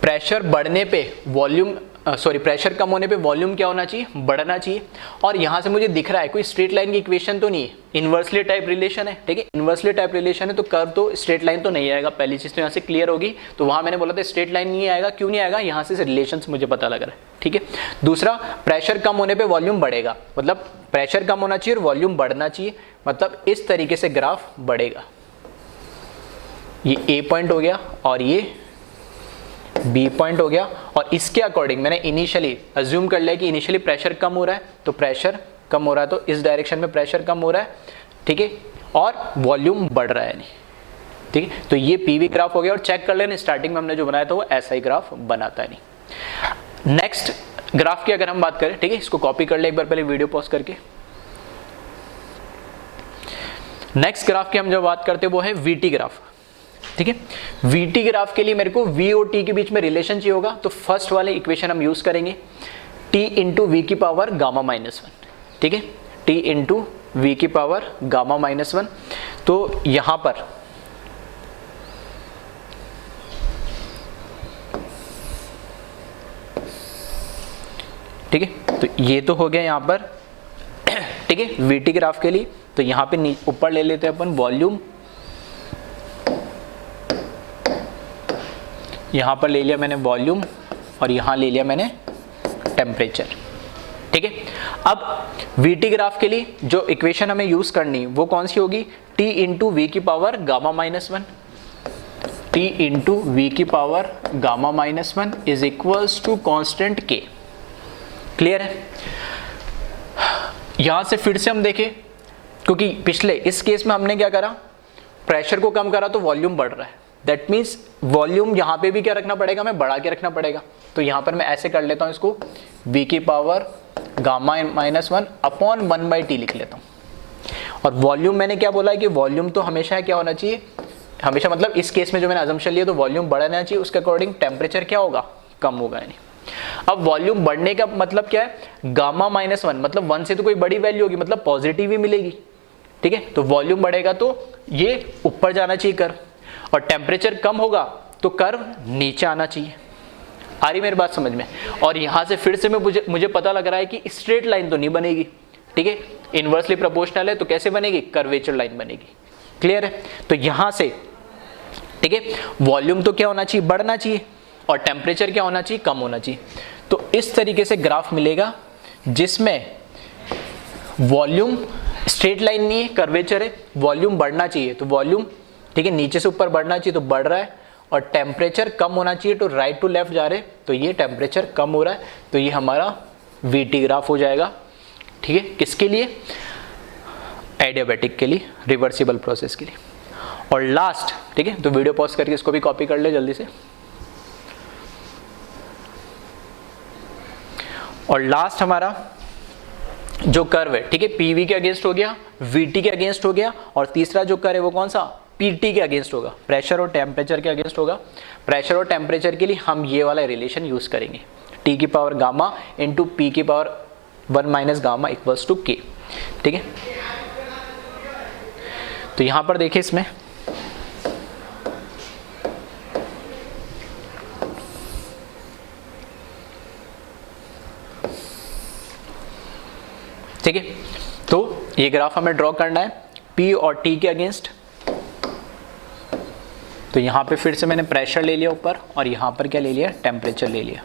प्रेशर बढ़ने पे वॉल्यूम, सॉरी, प्रेशर कम होने पे वॉल्यूम क्या होना चाहिए, बढ़ना चाहिए। और यहां से मुझे दिख रहा है कोई स्ट्रेट लाइन की इक्वेशन तो नहीं है, इन्वर्सली टाइप रिलेशन है, ठीक है, इन्वर्सली टाइप रिलेशन है तो कर्व तो स्ट्रेट लाइन तो नहीं आएगा, पहली चीज तो यहां से क्लियर होगी। तो वहां मैंने बोला था स्ट्रेट लाइन नहीं आएगा, क्यों नहीं आएगा, यहां से रिलेशन मुझे पता लग रहा है, ठीक है। दूसरा, प्रेशर कम होने पर वॉल्यूम बढ़ेगा, मतलब प्रेशर कम होना चाहिए और वॉल्यूम बढ़ना चाहिए, मतलब इस तरीके से ग्राफ बढ़ेगा। ये ए पॉइंट हो गया और ये बी पॉइंट हो गया। और इसके अकॉर्डिंग मैंने इनिशियली अज्यूम कर लिया कि इनिशियली प्रेशर कम हो रहा है, तो प्रेशर कम हो रहा है तो इस डायरेक्शन में प्रेशर कम हो रहा है, ठीक है, और वॉल्यूम बढ़ रहा है, नहीं, ठीक है। तो ये पीवी ग्राफ हो गया। और चेक कर लेना स्टार्टिंग में हमने जो बनाया था वो ऐसा ही ग्राफ बनाता है नहीं। नेक्स्ट ग्राफ की अगर हम बात करें, ठीक है, इसको कॉपी कर ले एक बार पहले वीडियो पॉज करके। नेक्स्ट ग्राफ की हम जो बात करते हैं वो है वीटी ग्राफ, ठीक है। वीटी ग्राफ के लिए मेरे को वी और टी के बीच में रिलेशन चाहिए होगा, तो फर्स्ट वाले इक्वेशन हम यूज करेंगे, टी इंटू वी की पावर गामा -1, ठीक है, टी इंटू वी की पावर गामा -1। तो यहां पर ठीक है, तो ये तो हो गया यहां पर, ठीक है, वीटी ग्राफ के लिए। तो यहां पे ऊपर ले लेते हैं अपन वॉल्यूम, यहां पर ले लिया मैंने वॉल्यूम और यहां ले लिया मैंने टेम्परेचर, ठीक है। अब वीटी ग्राफ के लिए जो इक्वेशन हमें यूज करनी वो कौन सी होगी, टी इंटू वी की power gamma -1, T into V की power gamma -1 is equals to constant K. Clear है। यहां से फिर से हम देखें, क्योंकि पिछले इस केस में हमने क्या करा, प्रेशर को कम करा तो वॉल्यूम बढ़ रहा है, दैट मीन्स वॉल्यूम यहां पे भी क्या रखना पड़ेगा, मैं बढ़ा के रखना पड़ेगा। तो यहां पर मैं ऐसे कर लेता हूं इसको, v की पावर गामा -1 अपॉन 1/t लिख लेता हूं। और वॉल्यूम मैंने क्या बोला है कि वॉल्यूम तो हमेशा क्या होना चाहिए, हमेशा मतलब इस केस में जो मैंने अजम्पशन लिया तो वॉल्यूम बढ़ना चाहिए, उसके अकॉर्डिंग टेम्परेचर क्या होगा, कम होगा। यानी अब वॉल्यूम बढ़ने का मतलब क्या है, गामा -1 मतलब 1 से तो कोई बड़ी वैल्यू होगी, मतलब पॉजिटिव ही मिलेगी, ठीक है। तो वॉल्यूम बढ़ेगा तो ये ऊपर जाना चाहिए कर्व, और टेम्परेचर कम होगा तो कर्व नीचे आना चाहिए। आ रही मेरी बात समझ में। और यहां से फिर से मुझे पता लग रहा है कि स्ट्रेट लाइन तो नहीं बनेगी, ठीक है, इनवर्सली प्रोपोर्शनल है तो कैसे बनेगी, कर्वेचर लाइन बनेगी। क्लियर है। तो यहां से ठीक है, वॉल्यूम तो क्या होना चाहिए, बढ़ना चाहिए, और टेम्परेचर क्या होना चाहिए, कम होना चाहिए। तो इस तरीके से ग्राफ मिलेगा जिसमें वॉल्यूम स्ट्रेट लाइन नहीं है, कर्वेचर है, वॉल्यूम बढ़ना चाहिए तो वॉल्यूम, ठीक है, नीचे से ऊपर बढ़ना चाहिए तो बढ़ रहा है, और टेम्परेचर कम होना चाहिए तो राइट टू लेफ्ट जा रहे, तो ये टेम्परेचर कम हो रहा है, तो ये हमारा वीटी ग्राफ हो जाएगा। ठीक है, किसके लिए, एडियाबैटिक के लिए, रिवर्सिबल प्रोसेस के लिए। और लास्ट, ठीक है, तो वीडियो पॉज करके इसको भी कॉपी कर ले जल्दी से। और लास्ट हमारा जो कर्व है, ठीक है, पीवी के अगेंस्ट हो गया, वीटी के अगेंस्ट हो गया, और तीसरा जो कर्व है वो कौन सा, पीटी के अगेंस्ट होगा, प्रेशर और टेम्परेचर के अगेंस्ट होगा। प्रेशर और टेम्परेचर के लिए हम ये वाला रिलेशन यूज करेंगे, टी की पावर गामा इंटू पी की power 1 minus gamma equals to K. ठीक है, तो यहां पर देखिए इसमें ठीक है, तो ये ग्राफ हमें ड्रॉ करना है P और T के अगेंस्ट। तो यहाँ पे फिर से मैंने प्रेशर ले लिया ऊपर और यहाँ पर क्या ले लिया, टेम्परेचर ले लिया।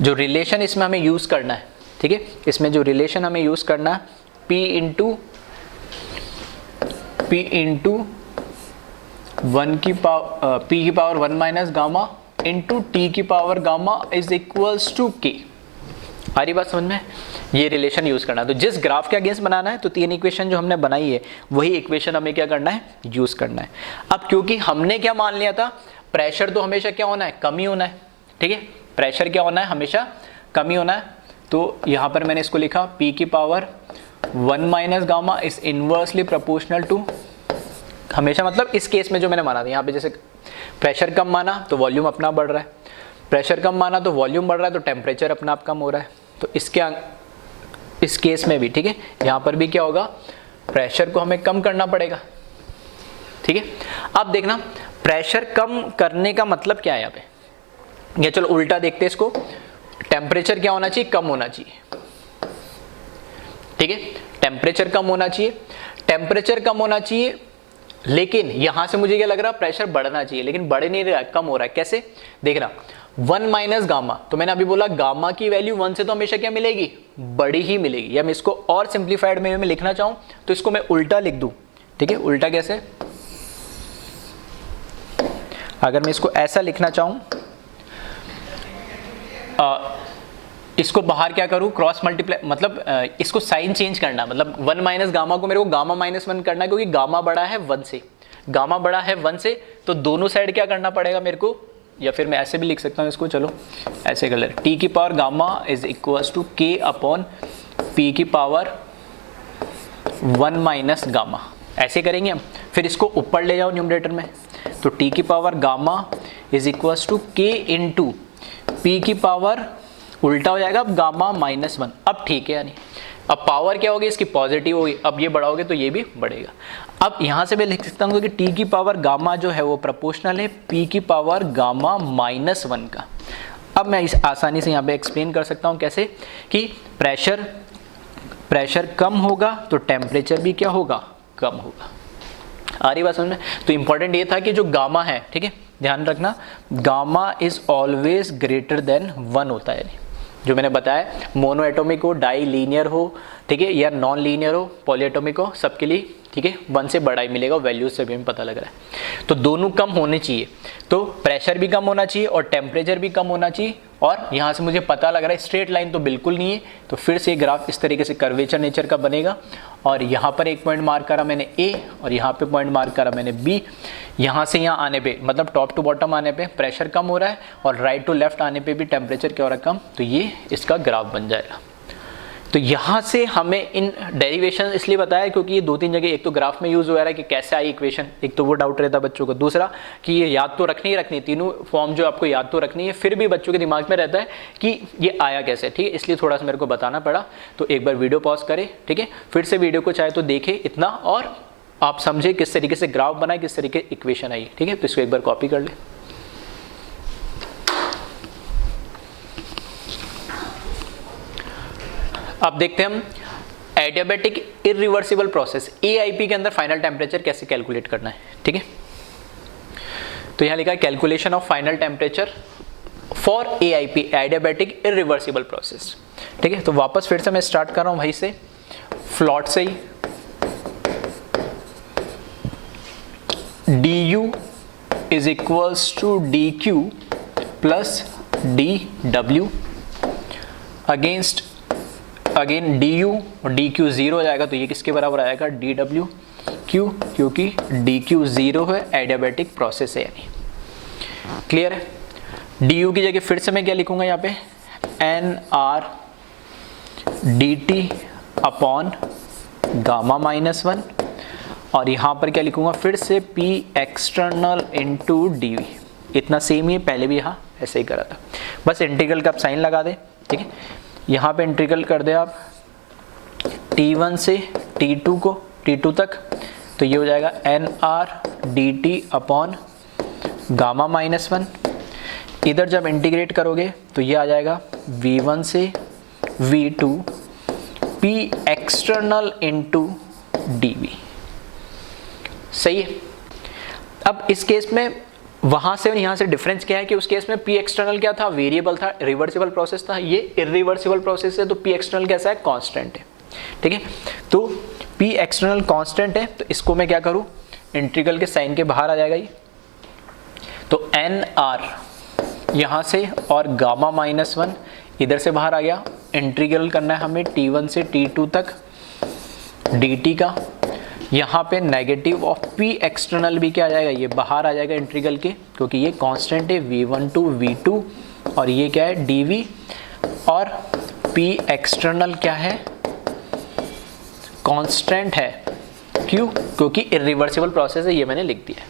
जो रिलेशन इसमें हमें यूज करना है, ठीक है, इसमें जो रिलेशन हमें यूज करना है P इंटू 1 की पावर P की power 1 minus gamma into T की power gamma is equals to K। आ रही बात समझ में? ये रिलेशन यूज करना है। तो जिस ग्राफ के अगेंस्ट बनाना है तो 3 इक्वेशन जो हमने बनाई है वही इक्वेशन हमें क्या करना है, यूज करना है। अब क्योंकि हमने क्या मान लिया था, प्रेशर तो हमेशा क्या होना है, कम ही होना है। ठीक है, प्रेशर क्या होना है, हमेशा कम ही होना है। तो यहाँ पर मैंने इसको लिखा P की power 1 minus gamma is inversely proportional to, हमेशा मतलब इस केस में जो मैंने माना था, यहाँ पे जैसे प्रेशर कम माना तो वॉल्यूम अपना बढ़ रहा है, प्रेशर कम माना तो वॉल्यूम बढ़ रहा है, तो टेम्परेचर अपना आप कम हो रहा है। तो इस केस में भी ठीक है, यहाँ पर भी क्या होगा, प्रेशर को हमें कम करना पड़ेगा। ठीक है, अब देखना प्रेशर कम करने का मतलब क्या है यहाँ पे, या चलो उल्टा देखते हैं इसको, टेम्परेचर क्या होना चाहिए, कम होना चाहिए। ठीक है, टेम्परेचर कम होना चाहिए, टेम्परेचर कम होना चाहिए, लेकिन यहां से मुझे क्या लग रहा है, प्रेशर बढ़ना चाहिए, लेकिन बढ़ नहीं रहा, कम हो रहा है। कैसे देखना, 1 माइनस गामा, तो मैंने अभी बोला गामा की वैल्यू 1 से तो हमेशा क्या मिलेगी, बड़ी ही मिलेगी। या मैं इसको और सिंप्लीफाइड में लिखना चाहूं तो इसको मैं उल्टा लिख दूं। ठीक है, उल्टा कैसे, अगर मैं इसको ऐसा लिखना चाहूं, इसको बाहर क्या करूं, क्रॉस मल्टीप्लाई, मतलब इसको साइन चेंज करना, मतलब 1 माइनस गामा को मेरे को गामा माइनस 1 करना है, क्योंकि गामा बड़ा है 1 से, गामा बड़ा है 1 से, तो दोनों साइड क्या करना पड़ेगा मेरे को, या फिर मैं ऐसे भी लिख सकता हूँ इसको, चलो ऐसे कर ले, टी की power gamma is equals to K upon P की पावर 1 माइनस गामा, ऐसे करेंगे हम। फिर इसको ऊपर ले जाओ न्यूमरेटर में, तो टी की power gamma is equals to K into P की पावर, उल्टा हो जाएगा अब गामा माइनस 1। अब ठीक है, यानी अब पावर क्या होगी इसकी, पॉजिटिव होगी। अब ये बढ़ाओगे तो ये भी बढ़ेगा। अब यहां से मैं लिख सकता हूं कि टी की पावर गामा जो है वो प्रोपोर्शनल है पी की पावर गामा माइनस 1 का। अब मैं इस आसानी से यहाँ पे एक्सप्लेन कर सकता हूँ कैसे, कि प्रेशर कम होगा तो टेम्परेचर भी क्या होगा, कम होगा। आ रही बात समझ में? तो इंपॉर्टेंट ये था कि जो गामा है, ठीक है, ध्यान रखना, gamma is always greater than 1 होता है। जो मैंने बताया, मोनो एटॉमिक हो, डाई लीनियर हो, ठीक है, या नॉन लीनियर हो, पॉली एटॉमिक हो, सबके लिए ठीक है 1 से बड़ा ही मिलेगा, वैल्यूज से भी हमें पता लग रहा है। तो दोनों कम होने चाहिए, तो प्रेशर भी कम होना चाहिए और टेम्परेचर भी कम होना चाहिए। और यहाँ से मुझे पता लग रहा है स्ट्रेट लाइन तो बिल्कुल नहीं है, तो फिर से ग्राफ इस तरीके से कर्वेचर नेचर का बनेगा। और यहाँ पर एक पॉइंट मार्क करा मैंने ए, और यहाँ पे पॉइंट मार्क करा मैंने बी। यहाँ से यहाँ आने पे, मतलब टॉप टू बॉटम आने पे प्रेशर कम हो रहा है, और राइट टू लेफ्ट आने पे भी टेम्परेचर क्या हो रहा है, कम। तो ये इसका ग्राफ बन जाएगा। तो यहाँ से हमें इन डेरिवेशन इसलिए बताया क्योंकि ये 2-3 जगह, एक तो ग्राफ में यूज हो रहा है कि कैसे आई इक्वेशन, एक तो वो डाउट रहता है बच्चों को, दूसरा कि ये याद तो रखनी ही रखनी, तीनों फॉर्म जो आपको याद तो रखनी है, फिर भी बच्चों के दिमाग में रहता है कि ये आया कैसे। ठीक है, इसलिए थोड़ा सा मेरे को बताना पड़ा। तो एक बार वीडियो पॉज करें, ठीक है, फिर से वीडियो को चाहे तो देखें इतना, और आप समझे किस तरीके से ग्राफ बनाए, किस तरीके इक्वेशन आई। ठीक है, तो इसको एक बार कॉपी कर ले। अब देखते हैं हम एडियाबैटिक इरिवर्सिबल प्रोसेस AIP के अंदर फाइनल टेम्परेचर कैसे कैलकुलेट करना है। ठीक है, तो यहां लिखा है calculation of final temperature for AIP, adiabatic irreversible process. ठीक है, तो वापस फिर से मैं स्टार्ट कर रहा हूं वहीं से, फ्लॉट से ही। du is equals to dq plus dw against, again du, और dq 0 हो जाएगा, तो ये किसके बराबर आएगा, dw। क्यों, क्योंकि dq 0 है, एडियाबैटिक प्रोसेस है यानी। क्लियर है? du की जगह फिर से मैं क्या लिखूंगा यहाँ पे, nr dt upon gamma minus 1, और यहाँ पर क्या लिखूंगा फिर से P external into D V, इतना सेम ही पहले भी यहाँ ऐसे ही करा था, बस इंटीग्रल का आप साइन लगा दे, ठीक है। यहाँ पे इंटीग्रल कर दे आप T1 से T2 को, T2 तक, तो ये हो जाएगा NR dt अपॉन गामा -1। इधर जब इंटीग्रेट करोगे तो ये आ जाएगा V1 से V2 P external into dV, सही है। अब इस केस में वहां से और यहाँ से डिफरेंस क्या है कि उस केस में P एक्सटर्नल क्या था, वेरिएबल था, रिवर्सिबल प्रोसेस था, ये इरिवर्सिबल प्रोसेस है, तो P एक्सटर्नल कैसा है, कांस्टेंट है, ठीक है। तो P एक्सटर्नल कांस्टेंट है, तो इसको मैं क्या करूँ, इंटीग्रल के साइन के बाहर आ जाएगा ये, तो NR यहाँ से और गामा -1 इधर से बाहर आ गया। इंटीग्रल करना है हमें T1 से T2 तक dt का, यहाँ पे नेगेटिव ऑफ P एक्सटर्नल भी क्या आ जाएगा, ये बाहर आ जाएगा इंटीग्रल के, क्योंकि ये कांस्टेंट है V1 टू V2 और ये क्या है dV, और P एक्सटर्नल क्या है, कांस्टेंट है, क्यों, क्योंकि इरिवर्सिबल प्रोसेस है, ये मैंने लिख दिया है।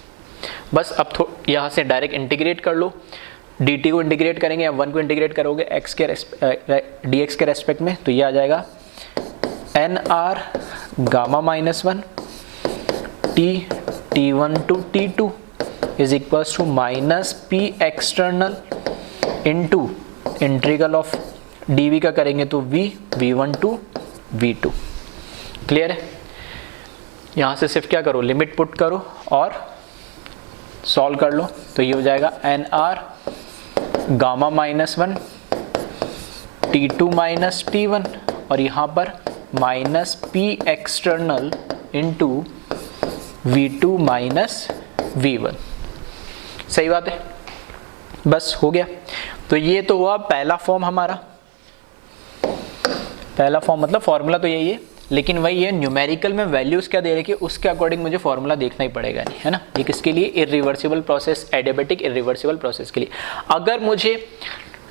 बस अब यहाँ से डायरेक्ट इंटीग्रेट कर लो, dt को इंटीग्रेट करेंगे या 1 को इंटीग्रेट करोगे x के dx के रेस्पेक्ट में, तो ये आ जाएगा NR gamma -1 T1 to T2 is equals to minus P external into integral of dV का करेंगे तो V1 टू V2। क्लियर है। यहाँ से सिर्फ क्या करो, लिमिट पुट करो और सॉल्व कर लो, तो ये हो जाएगा NR gamma -1 T2 minus T1 और यहाँ पर minus P external into V2 minus V1। सही बात है, बस हो गया। तो ये तो हुआ पहला फॉर्म हमारा, पहला फॉर्म मतलब फॉर्मूला तो यही है, लेकिन वही है न्यूमेरिकल में वैल्यूज क्या दे रखी है उसके अकॉर्डिंग मुझे फॉर्मूला देखना ही पड़ेगा, नहीं है ना। ये किसके लिए, irreversible process, adiabatic irreversible process के लिए। अगर मुझे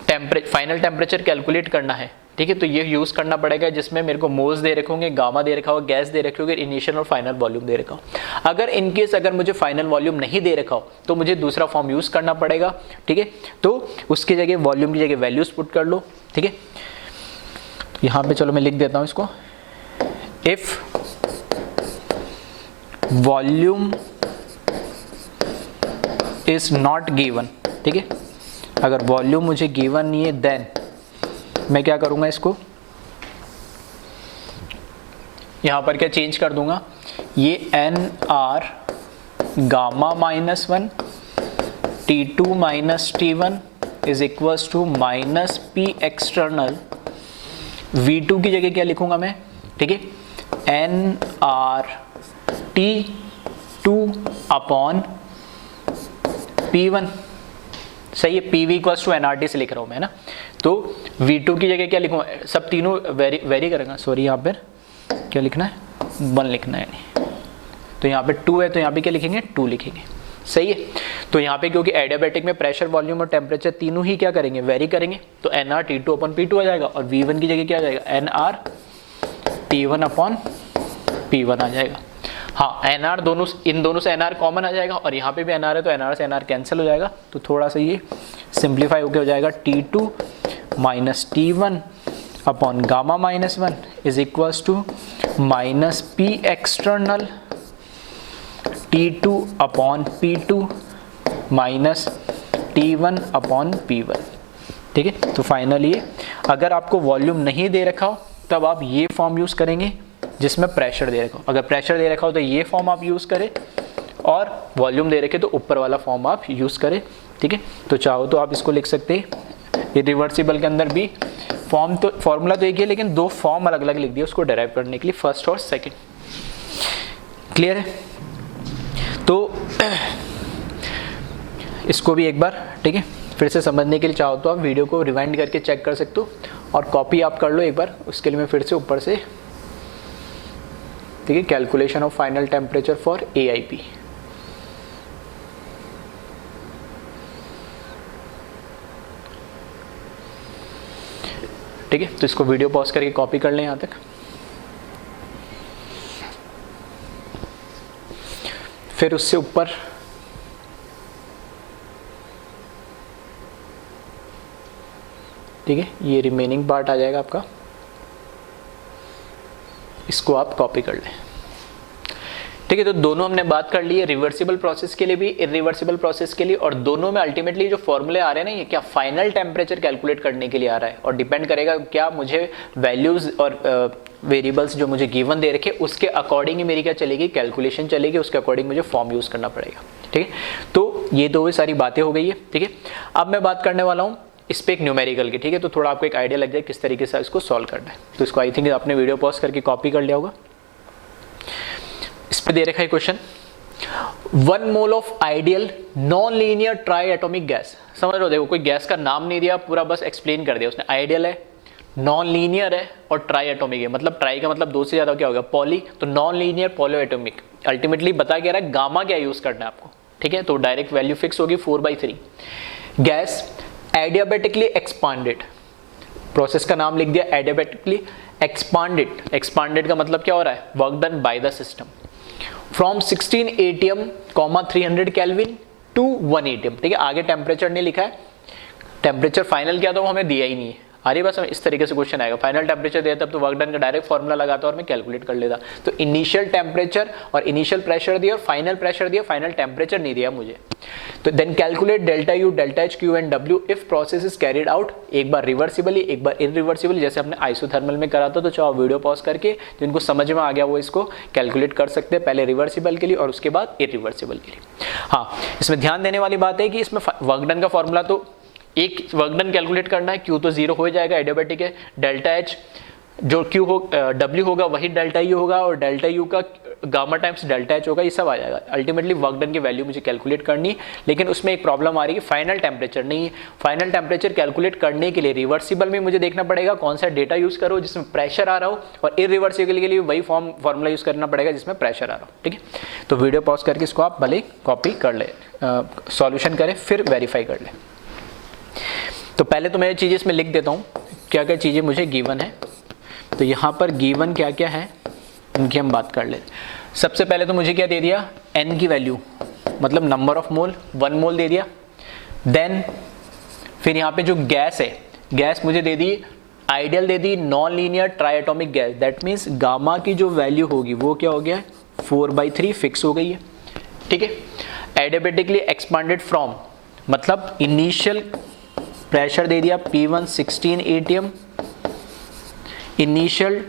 फाइनल टेम्परेचर कैलकुलेट करना है, ठीक है, तो ये यूज करना पड़ेगा जिसमें मेरे को मोल्स दे रखे होंगे, गामा दे रखा होगा, गैस दे रखे होंगे, इनिशियल और फाइनल वॉल्यूम दे रखा हो। अगर इनकेस अगर मुझे फाइनल वॉल्यूम नहीं दे रखा हो तो मुझे दूसरा फॉर्म यूज करना पड़ेगा, ठीक है। तो उसकी जगह वॉल्यूम की जगह वैल्यूज पुट कर लो, ठीक है। यहाँ पे चलो मैं लिख देता हूँ इसको, if volume is not given, ठीक है, अगर वॉल्यूम मुझे गिवन नहीं है देन मैं क्या करूंगा, इसको यहां पर क्या चेंज कर दूंगा, ये NR gamma -1 T2 minus T1 is equals to minus P external, V2 की जगह क्या लिखूंगा मैं, ठीक है, NR T2 अपॉन P1। सही है, PV इक्वल्स टू NRT से लिख रहा हूं मैं ना, तो V2 की जगह क्या लिखूंगा, सब तीनों वेरी करेंगे, सॉरी यहाँ पर क्या लिखना है, 1 लिखना है, तो यहाँ पे 2 है तो यहाँ पे क्या लिखेंगे, 2 लिखेंगे। सही है, तो यहाँ पे क्योंकि एडियाबैटिक में प्रेशर, वॉल्यूम और टेम्परेचर तीनों ही क्या करेंगे, वेरी करेंगे, तो NR T2 अपॉन P2 आ जाएगा, और V1 की जगह क्या आ जाएगा, NR T1 अपॉन P1 आ जाएगा। हाँ, NR दोनों, इन दोनों से NR कॉमन आ जाएगा, और यहाँ पे भी NR है तो NR से NR कैंसिल हो जाएगा, तो थोड़ा सा ये सिंप्लीफाई होकर हो जाएगा, T2 minus T1 upon gamma -1 is equals to minus P external T2 upon P2 minus T1 upon P1, ठीक है। तो फाइनली अगर आपको वॉल्यूम नहीं दे रखा हो तब आप ये फॉर्म यूज करेंगे जिसमें प्रेशर दे रखा हो, अगर प्रेशर दे रखा हो तो ये फॉर्म आप यूज करें, और वॉल्यूम दे रखे तो ऊपर वाला फॉर्म आप यूज करें, ठीक है। तो चाहो तो आप इसको लिख सकते हैं, इरिवर्सिबल के अंदर भी फॉर्म तो फॉर्मूला तो एक ही है, लेकिन 2 फॉर्म अलग अलग लिख दिए उसको डेराइव करने के लिए, फर्स्ट और सेकंड। क्लियर है, तो इसको भी एक बार, ठीक है, फिर से समझने के लिए चाहो तो आप वीडियो को रिवाइंड करके चेक कर सकते हो, और कॉपी आप कर लो एक बार, उसके लिए मैं फिर से ऊपर से, ठीक है, calculation of final temperature for AIP। ठीक है, तो इसको वीडियो पॉज करके कॉपी कर लें यहाँ तक। फिर उससे ऊपर ठीक है, ये रिमेनिंग पार्ट आ जाएगा आपका, इसको आप कॉपी कर लें। ठीक है, तो दोनों हमने बात कर ली है, रिवर्सिबल प्रोसेस के लिए भी, इरिवर्सिबल प्रोसेस के लिए, और दोनों में अल्टीमेटली जो फॉर्मूले आ रहे हैं ना, ये क्या फाइनल टेम्परेचर कैलकुलेट करने के लिए आ रहा है, और डिपेंड करेगा क्या मुझे वैल्यूज और वेरिएबल्स जो मुझे गिवन दे रखे उसके अकॉर्डिंग ही मेरी क्या चलेगी, कैलकुलेशन चलेगी, उसके अकॉर्डिंग मुझे फॉर्म यूज करना पड़ेगा। ठीक है, तो ये दो सारी बातें हो गई है। ठीक है, अब मैं बात करने वाला हूँ इस पे एक न्यूमेरिकल की। ठीक है, तो थोड़ा आपको एक आइडिया लग जाए किस तरीके से इसको सॉल्व करना है। तो इसको आई थिंक आपने वीडियो पॉज करके कॉपी कर लिया होगा। इस पे दे रखा है question, 1 mole of ideal non linear triatomic gas. समझ लो, देखो कोई गैस का नाम नहीं दिया, पूरा बस एक्सप्लेन कर दिया उसने। आइडियल है, नॉन लीनियर है और ट्राई एटॉमिक है। मतलब ट्राई का मतलब दो से ज्यादा क्या होगा, पॉली, तो non linear Paulo atomic. Ultimately बता क्या रहा है, गामा क्या यूज करना है आपको। ठीक है, तो डायरेक्ट वैल्यू फिक्स होगी 4/3। गैस एडियाबेटिकली एक्सपांडेड, प्रोसेस का नाम लिख दिया एडियाबेटिकली एक्सपांडेड। एक्सपांडेड का मतलब क्या हो रहा है, work done by the system from 16 atm, 300 kelvin to 1 atm। ठीक है, आगे टेम्परेचर नहीं लिखा है, टेम्परेचर फाइनल क्या था वो हमें दिया ही नहीं है। आ रही बस इस तरीके से क्वेश्चन आएगा, फाइनल टेम्परेचर दिया तब तो वर्क डन का डायरेक्ट फॉर्मूला लगाता और मैं कैलकुलेट कर लेता। तो इनिशियल टेम्परेचर और इनिशियल प्रेशर दिया और फाइनल प्रेशर दिया, फाइनल टेम्परेचर नहीं दिया मुझे। तो then calculate delta U, delta H, Q and W if process is carried out, एक बार रिवर्सिबली एक बार इरिवर्सिबली, जैसे हमने आइसोथर्मल में करा था। तो चाहो वीडियो पॉज करके जिनको समझ में आ गया वो इसको कैलकुलेट कर सकते हैं, पहले रिवर्सिबल के लिए और उसके बाद इरिवर्सिबल के लिए। हाँ, इसमें ध्यान देने वाली बात है कि इसमें वर्क डन का फॉर्मूला तो एक वर्क डन कैलकुलेट करना है, क्यू तो 0 हो जाएगा, एडियाबेटिक है। डेल्टा एच जो क्यू हो डब्ल्यू होगा वही डेल्टा यू होगा, और डेल्टा यू का गामा टाइम्स डेल्टा एच होगा, ये सब आ जाएगा। अल्टीमेटली वर्क डन की वैल्यू मुझे कैलकुलेट करनी, लेकिन उसमें एक प्रॉब्लम आ रही है, फाइनल टेम्परेचर नहीं है। फाइनल टेम्परेचर कैलकुलेट करने के लिए रिवर्सिबल में मुझे देखना पड़ेगा कौन सा डेटा यूज करो जिसमें प्रेशर आ रहा हो, और इरिवर्सिबल के लिए वही फॉर्मूला यूज करना पड़ेगा जिसमें प्रेशर आ रहा हो। ठीक है, तो वीडियो पॉज करके इसको आप भले कॉपी कर ले, सॉल्यूशन करें फिर वेरीफाई कर ले। तो पहले तो मैं ये चीज़ें इसमें लिख देता हूँ, क्या क्या चीज़ें मुझे गिवन है। तो यहाँ पर गिवन क्या क्या है उनकी हम बात कर ले। सबसे पहले तो मुझे क्या दे दिया, n की वैल्यू मतलब नंबर ऑफ मोल, 1 मोल दे दिया। देन फिर यहाँ पे जो गैस है, गैस मुझे दे दी आइडियल, दे दी non linear triatomic gas. That means gamma की जो वैल्यू होगी वो क्या हो गया, 4/3 फिक्स हो गई है। ठीक है, एडियाबेटिकली एक्सपांडेड फ्रॉम मतलब इनिशियल प्रेशर दे दिया P1 16 atm, इनिशियल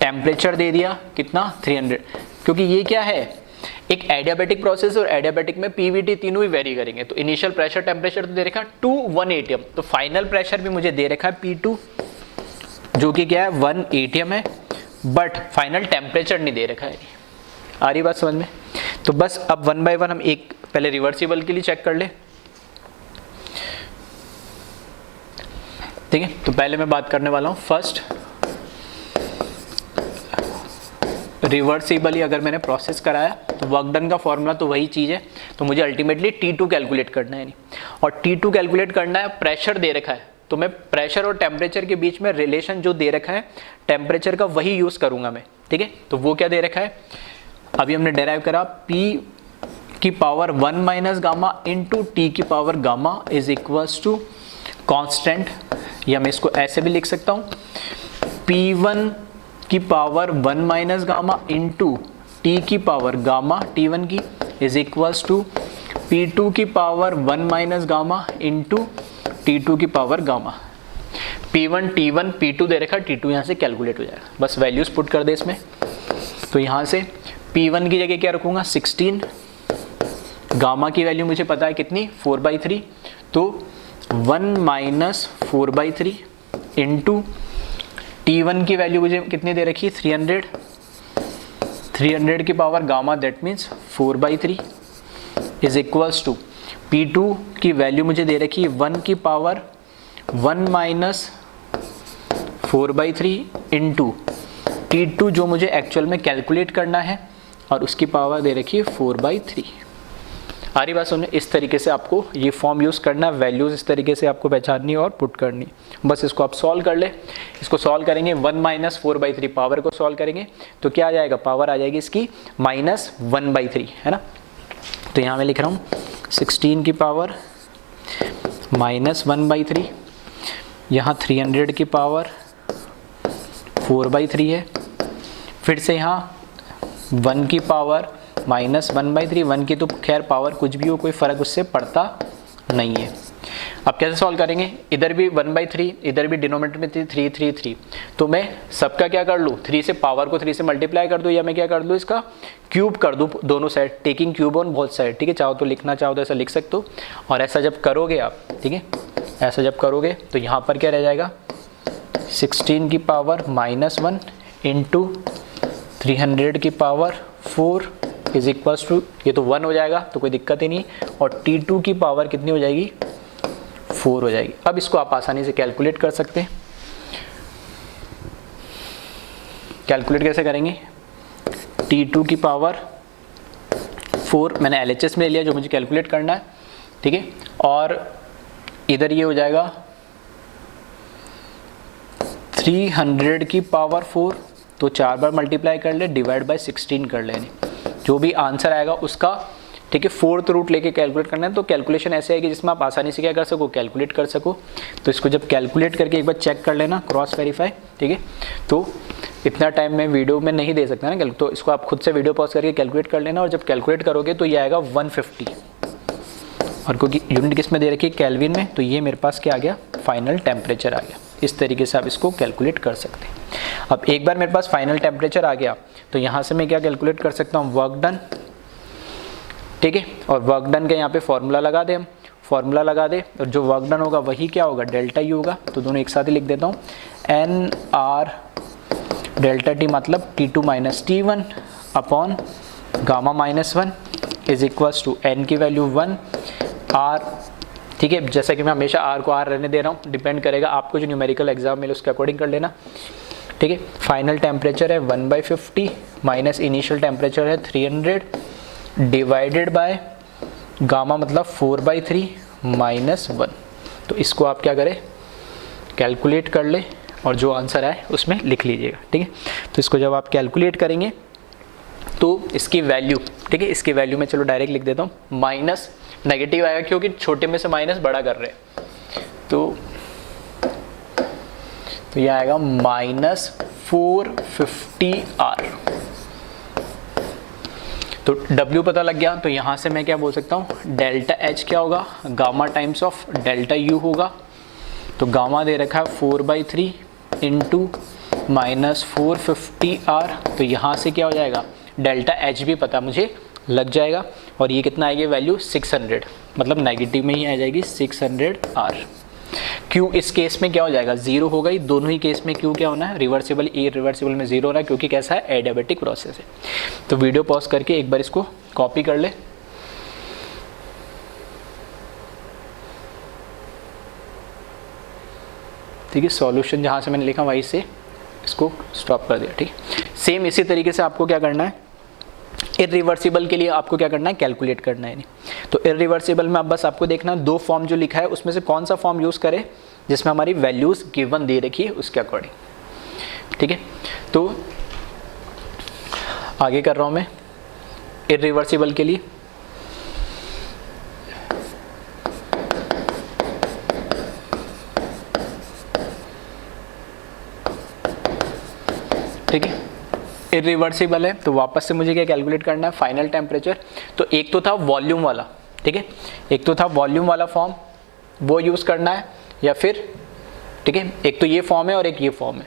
टेम्परेचर दे दिया कितना 300, क्योंकि ये क्या है एक एडियाबेटिक प्रोसेस और एडियाबेटिक में पीवीटी तीनों ही वेरी करेंगे। तो इनिशियल प्रेशर टेम्परेचर तो दे रखा 1 atm, तो फाइनल प्रेशर भी मुझे दे रखा है P2 जो कि क्या है 1 atm है, बट फाइनल टेम्परेचर नहीं दे रखा है। आ रही बात समझ में? तो बस अब 1 by 1 हम एक पहले रिवर्सिबल के लिए चेक कर ले। ठीक है, तो पहले मैं बात करने वाला हूँ फर्स्ट रिवर्सिबली। अगर मैंने प्रोसेस कराया तो वर्क डन का फॉर्मूला तो वही चीज़ है, तो मुझे अल्टीमेटली T2 कैलकुलेट करना है, और T2 कैलकुलेट करना है, प्रेशर दे रखा है, तो मैं प्रेशर और टेम्परेचर के बीच में रिलेशन जो दे रखा है टेम्परेचर का वही यूज़ करूँगा मैं। ठीक है, तो वो क्या दे रखा है, अभी हमने डेराइव करा P की power 1 minus gamma into T की power gamma is equals to constant, या मैं इसको ऐसे भी लिख सकता हूँ P1 की power 1 minus gamma into T की पावर गामा T1 की इज इक्वल्स टू P2 की power 1 minus gamma into T2 की power gamma. P1 T1 P2 दे रखा, T2 यहाँ से कैलकुलेट हो जाएगा, बस वैल्यूज पुट कर दे इसमें। तो यहाँ से P1 की जगह क्या रखूँगा 16, गामा की वैल्यू मुझे पता है कितनी 4/3, तो 1 माइनस 4/3 इंटू T1 की वैल्यू मुझे कितनी दे रखी 300, 300 की power gamma that means 4/3 is equals to P2 की वैल्यू मुझे दे रखी 1 की पावर 1 माइनस 4/3 इंटू T2 जो मुझे एक्चुअल में कैलकुलेट करना है, और उसकी पावर दे रखी है 4/3। आ रही बात सुनिए, इस तरीके से आपको ये फॉर्म यूज़ करना है, वैल्यूज़ इस तरीके से आपको पहचाननी और पुट करनी। बस इसको आप सॉल्व कर ले, इसको सॉल्व करेंगे 1 माइनस 4/3 पावर को सॉल्व करेंगे तो क्या आ जाएगा, पावर आ जाएगी इसकी -1/3, है ना। तो यहाँ मैं लिख रहा हूँ 16 की पावर -1/3, यहाँ 300 की पावर 4/3 है, फिर से यहाँ 1 की पावर -1/3, 1 की तो खैर पावर कुछ भी हो कोई फ़र्क उससे पड़ता नहीं है। अब कैसे सॉल्व करेंगे, इधर भी 1/3, इधर भी डिनोमिनेटर में 3 3 3, तो मैं सबका क्या कर लूँ, 3 से पावर को 3 से मल्टीप्लाई कर दूँ, या मैं क्या कर दूँ इसका क्यूब कर दूँ दोनों side, taking cube on both side, ठीक है। चाहो तो लिखना चाहो तो ऐसा लिख सकते हो। और ऐसा जब करोगे आप, ठीक है, ऐसा जब करोगे तो यहाँ पर क्या रह जाएगा 16 की पावर -1 इंटू 300 की पावर 4 इज इक्वल्स टू, ये तो 1 हो जाएगा तो कोई दिक्कत ही नहीं, और T2 की पावर कितनी हो जाएगी 4 हो जाएगी। अब इसको आप आसानी से कैलकुलेट कर सकते हैं। कैलकुलेट कैसे करेंगे, T2 की पावर 4 मैंने LHS में लिया जो मुझे कैलकुलेट करना है, ठीक है। और इधर ये हो जाएगा 300 की पावर 4, तो 4 बार मल्टीप्लाई कर ले, डिवाइड बाय 16 कर लेने, जो भी आंसर आएगा उसका, ठीक है, 4th रूट लेके कैलकुलेट करना है। तो कैलकुलेशन ऐसे है कि जिसमें आप आसानी से क्या कर सको, कैलकुलेट कर सको। तो इसको जब कैलकुलेट करके एक बार चेक कर लेना, क्रॉस वेरीफाई, ठीक है। तो इतना टाइम मैं वीडियो में नहीं दे सकता ना, तो इसको आप खुद से वीडियो पॉज करके कैलकुलेट कर लेना, और जब कैलकुलेट करोगे तो ये आएगा 150, और क्योंकि यूनिट किस में दे रखी है, केल्विन में, तो ये मेरे पास क्या आ गया, फाइनल टेम्परेचर आ गया। इस तरीके से आप इसको कैलकुलेट कर सकते हैं। अब एक बार मेरे पास फाइनल टेम्परेचर आ गया तो यहाँ से मैं क्या कैलकुलेट कर सकता हूँ, वर्क डन, ठीक है। और वर्क डन के यहाँ पे फॉर्मूला लगा दे, हम फॉर्मूला लगा दे, और जो वर्क डन होगा वही क्या होगा, डेल्टा यू होगा। तो दोनों एक साथ ही लिख देता हूँ, एन आर डेल्टा टी मतलब T2 - T1 upon gamma -1 is equals to N की वैल्यू 1 आर, ठीक है। जैसा कि मैं हमेशा आर को आर रहने दे रहा हूँ, डिपेंड करेगा आपको जो न्यूमेरिकल एग्जाम मिले उसके अकॉर्डिंग कर लेना, ठीक है। फाइनल टेम्परेचर है 1/50 माइनस इनिशियल टेम्परेचर है 300 डिवाइडेड बाय गामा मतलब 4/3 -1। तो इसको आप क्या करें, कैलकुलेट कर ले, और जो आंसर आए उसमें लिख लीजिएगा, ठीक है। तो इसको जब आप कैलकुलेट करेंगे तो इसकी वैल्यू, ठीक है, इसकी वैल्यू मैं चलो डायरेक्ट लिख देता हूँ, माइनस नेगेटिव आएगा क्योंकि छोटे में से माइनस बड़ा कर रहे हैं, तो यह आएगा -450R। तो W पता लग गया, तो यहाँ से मैं क्या बोल सकता हूँ, डेल्टा H क्या होगा, gamma times of delta U होगा। तो गामा दे रखा है 4/3 इंटू -450R, तो यहाँ से क्या हो जाएगा, डेल्टा H भी पता मुझे लग जाएगा, और ये कितना आएगी वैल्यू 600, मतलब नेगेटिव में ही आ जाएगी 600R। Q इस केस में क्या हो जाएगा, 0 हो गई, दोनों ही केस में Q क्या होना है, रिवर्सिबल, इरिवर्सिबल में 0 होना है, क्योंकि कैसा है, एडियाबेटिक प्रोसेस है। तो वीडियो पॉज करके एक बार इसको कॉपी कर ले, ठीक है। सॉल्यूशन जहाँ से मैंने लिखा वहीं से इसको स्टॉप कर दिया, ठीक है। सेम इसी तरीके से आपको क्या करना है, इरिवर्सिबल के लिए आपको क्या करना है, कैलकुलेट करना है। नहीं तो इरिवर्सिबल में अब बस आपको देखना दो फॉर्म जो लिखा है उसमें से कौन सा फॉर्म यूज़ करें जिसमें हमारी वैल्यूज़ गिवन दे रखी है उसके अकॉर्डिंग, ठीक है। तो आगे कर रहा हूँ मैं इरिवर्सिबल के लिए, ठीक है। इरिवर्सिबल है तो वापस से मुझे क्या कैलकुलेट करना है, फाइनल टेम्परेचर। तो एक तो था वॉल्यूम वाला, ठीक है, एक तो था वॉल्यूम वाला फॉर्म, वो यूज़ करना है, या फिर, ठीक है, एक तो ये फॉर्म है और एक ये फॉर्म है।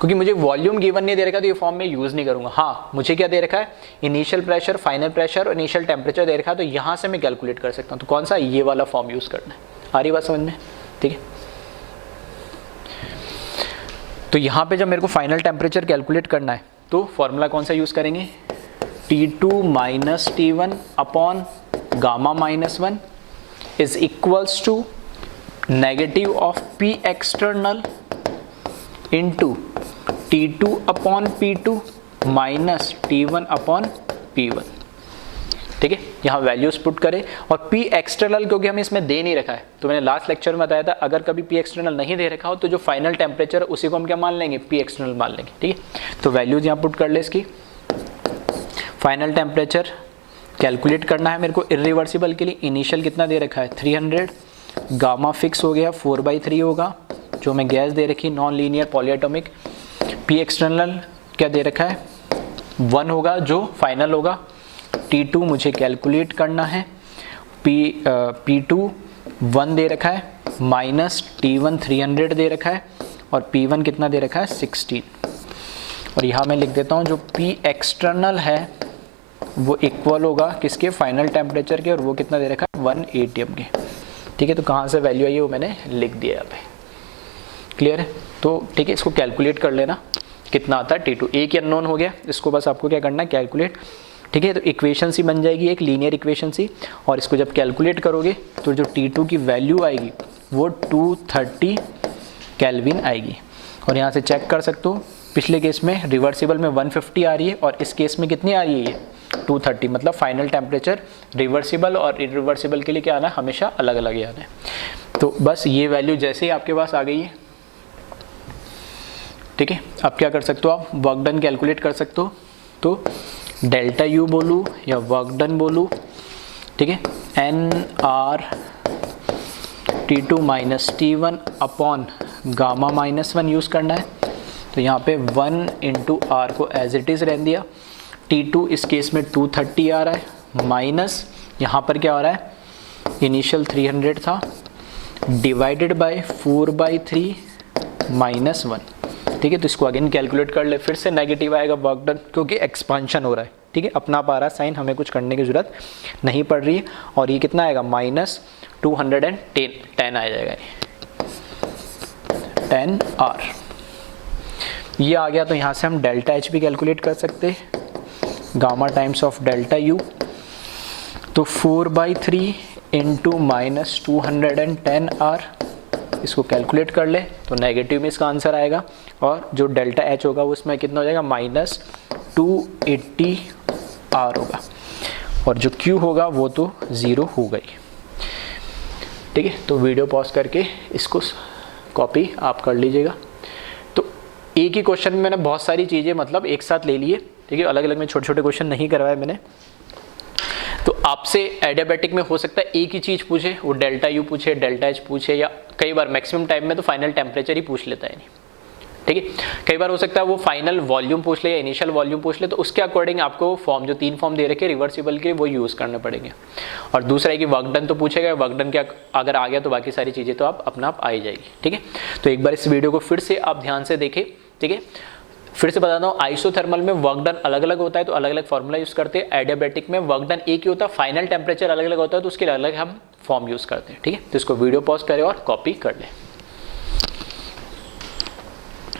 क्योंकि मुझे वॉल्यूम गिवन नहीं दे रखा तो ये फॉर्म में यूज़ नहीं करूँगा। हाँ, मुझे क्या दे रखा है, इनिशियल प्रेशर, फाइनल प्रेशर और इनिशियल टेम्परेचर दे रखा है, तो यहाँ से मैं कैलकुलेट कर सकता हूँ। तो कौन सा, ये वाला फॉर्म यूज़ करना है। आ रही बात समझ में, ठीक है। तो यहाँ पे जब मेरे को फाइनल टेम्परेचर कैलकुलेट करना है तो फॉर्मूला कौन सा यूज़ करेंगे, T2 - T1 upon gamma -1 is equals to negative of P external into T2 upon P2 minus T1 upon P1, ठीक है। यहाँ वैल्यूज पुट करें, और P एक्सटर्नल क्योंकि हमें इसमें दे नहीं रखा है, तो मैंने लास्ट लेक्चर में बताया था अगर कभी P एक्सटर्नल नहीं दे रखा हो तो जो फाइनल टेम्परेचर है उसी को हम क्या मान लेंगे, P एक्सटर्नल मान लेंगे, ठीक है। तो वैल्यूज यहाँ पुट कर ले इसकी, फाइनल टेम्परेचर कैलकुलेट करना है मेरे को इरिवर्सिबल के लिए। इनिशियल कितना दे रखा है 300, गामा फिक्स हो गया 4/3 होगा, जो मैं गैस दे रखी non linear polyatomic. P external क्या दे रखा है 1 होगा जो फाइनल होगा। T2 मुझे कैलकुलेट करना है, P2 1 दे रखा है, माइनस T1 300 दे रखा है, और P1 कितना दे रखा है 16। और यहाँ मैं लिख देता हूँ जो P एक्सटर्नल है वो इक्वल होगा किसके, फाइनल टेम्परेचर के, और वो कितना दे रखा है 1 atm के। ठीक है, तो कहाँ से वैल्यू आई है वो मैंने लिख दिया यहाँ पे। क्लियर है? तो ठीक है, इसको कैलकुलेट कर लेना कितना आता है T2। एक अननोन हो गया, इसको बस आपको क्या करना है कैलकुलेट। ठीक है, तो इक्वेशन सी बन जाएगी एक लीनियर इक्वेशन सी, और इसको जब कैलकुलेट करोगे तो जो T2 की वैल्यू आएगी वो 230 केल्विन आएगी। और यहाँ से चेक कर सकते हो, पिछले केस में रिवर्सिबल में 150 आ रही है और इस केस में कितनी आ रही है ये 230। मतलब फाइनल टेम्परेचर रिवर्सिबल और इरिवर्सिबल के लिए क्या आना है, हमेशा अलग अलग ही आना है। तो बस ये वैल्यू जैसे ही आपके पास आ गई है, ठीक है, अब क्या कर सकते हो आप, वर्क डन कैलकुलेट कर सकते हो। तो डेल्टा यू बोलूँ या वर्क डन बोलूँ, ठीक है, NR T2 minus T1 upon gamma -1 use करना है। तो यहाँ पे 1 इंटू R को एज इट इज़ रहने दिया। T2 इस केस में 230 आ रहा है, माइनस यहाँ पर क्या हो रहा है, इनिशियल 300 था, डिवाइडेड बाय 4/3 माइनस 1। ठीक है, तो इसको अगेन कैलकुलेट कर ले, फिर से नेगेटिव आएगा वर्क डन, क्योंकि एक्सपांशन हो रहा है। ठीक है, अपना पा रहा साइन, हमें कुछ करने की ज़रूरत नहीं पड़ रही है। और ये कितना आएगा -210 आ जाएगा, 10R ये आ गया। तो यहाँ से हम डेल्टा एच भी कैलकुलेट कर सकते हैं, gamma times of delta U. तो 4/3 इंटू -210R, इसको कैलकुलेट कर ले तो नेगेटिव में इसका आंसर आएगा, और जो डेल्टा एच होगा उसमें कितना हो जाएगा -280R होगा, और जो Q होगा वो तो 0 हो गई। ठीक है, तो वीडियो पॉज करके इसको कॉपी आप कर लीजिएगा। तो एक ही क्वेश्चन में मैंने बहुत सारी चीज़ें मतलब एक साथ ले लिए। ठीक है, अलग अलग में छोटे छोटे क्वेश्चन नहीं करवाए मैंने। तो आपसे एडियाबैटिक में हो सकता है एक ही चीज़ पूछे, वो डेल्टा यू पूछे, डेल्टा एच पूछे, या कई बार मैक्सिमम टाइम में तो फाइनल टेम्परेचर ही पूछ लेता है नहीं। ठीक है, कई बार हो सकता है वो फाइनल वॉल्यूम पूछ ले या इनिशियल वॉल्यूम पूछ ले, तो उसके अकॉर्डिंग आपको फॉर्म, जो 3 फॉर्म दे रखे रिवर्सिबल के, वो यूज़ करने पड़ेंगे। और दूसरा है कि वर्क डन तो पूछेगा, वर्क डन क्या अगर आ गया तो बाकी सारी चीज़ें तो आप अपना आप आ ही जाएगी। ठीक है, तो एक बार इस वीडियो को फिर से आप ध्यान से देखें। ठीक है, फिर से बताता हूँ, आइसोथर्मल में वर्क डन अलग अलग होता है तो अलग अलग फॉर्मूला यूज़ करते हैं। एडियाबैटिक में वर्क डन एक ही होता है, फाइनल टेम्परेचर अलग अलग होता है तो उसके अलग अलग हम फॉर्म यूज़ करते हैं। ठीक है, तो इसको वीडियो पॉज करें और कॉपी कर लें।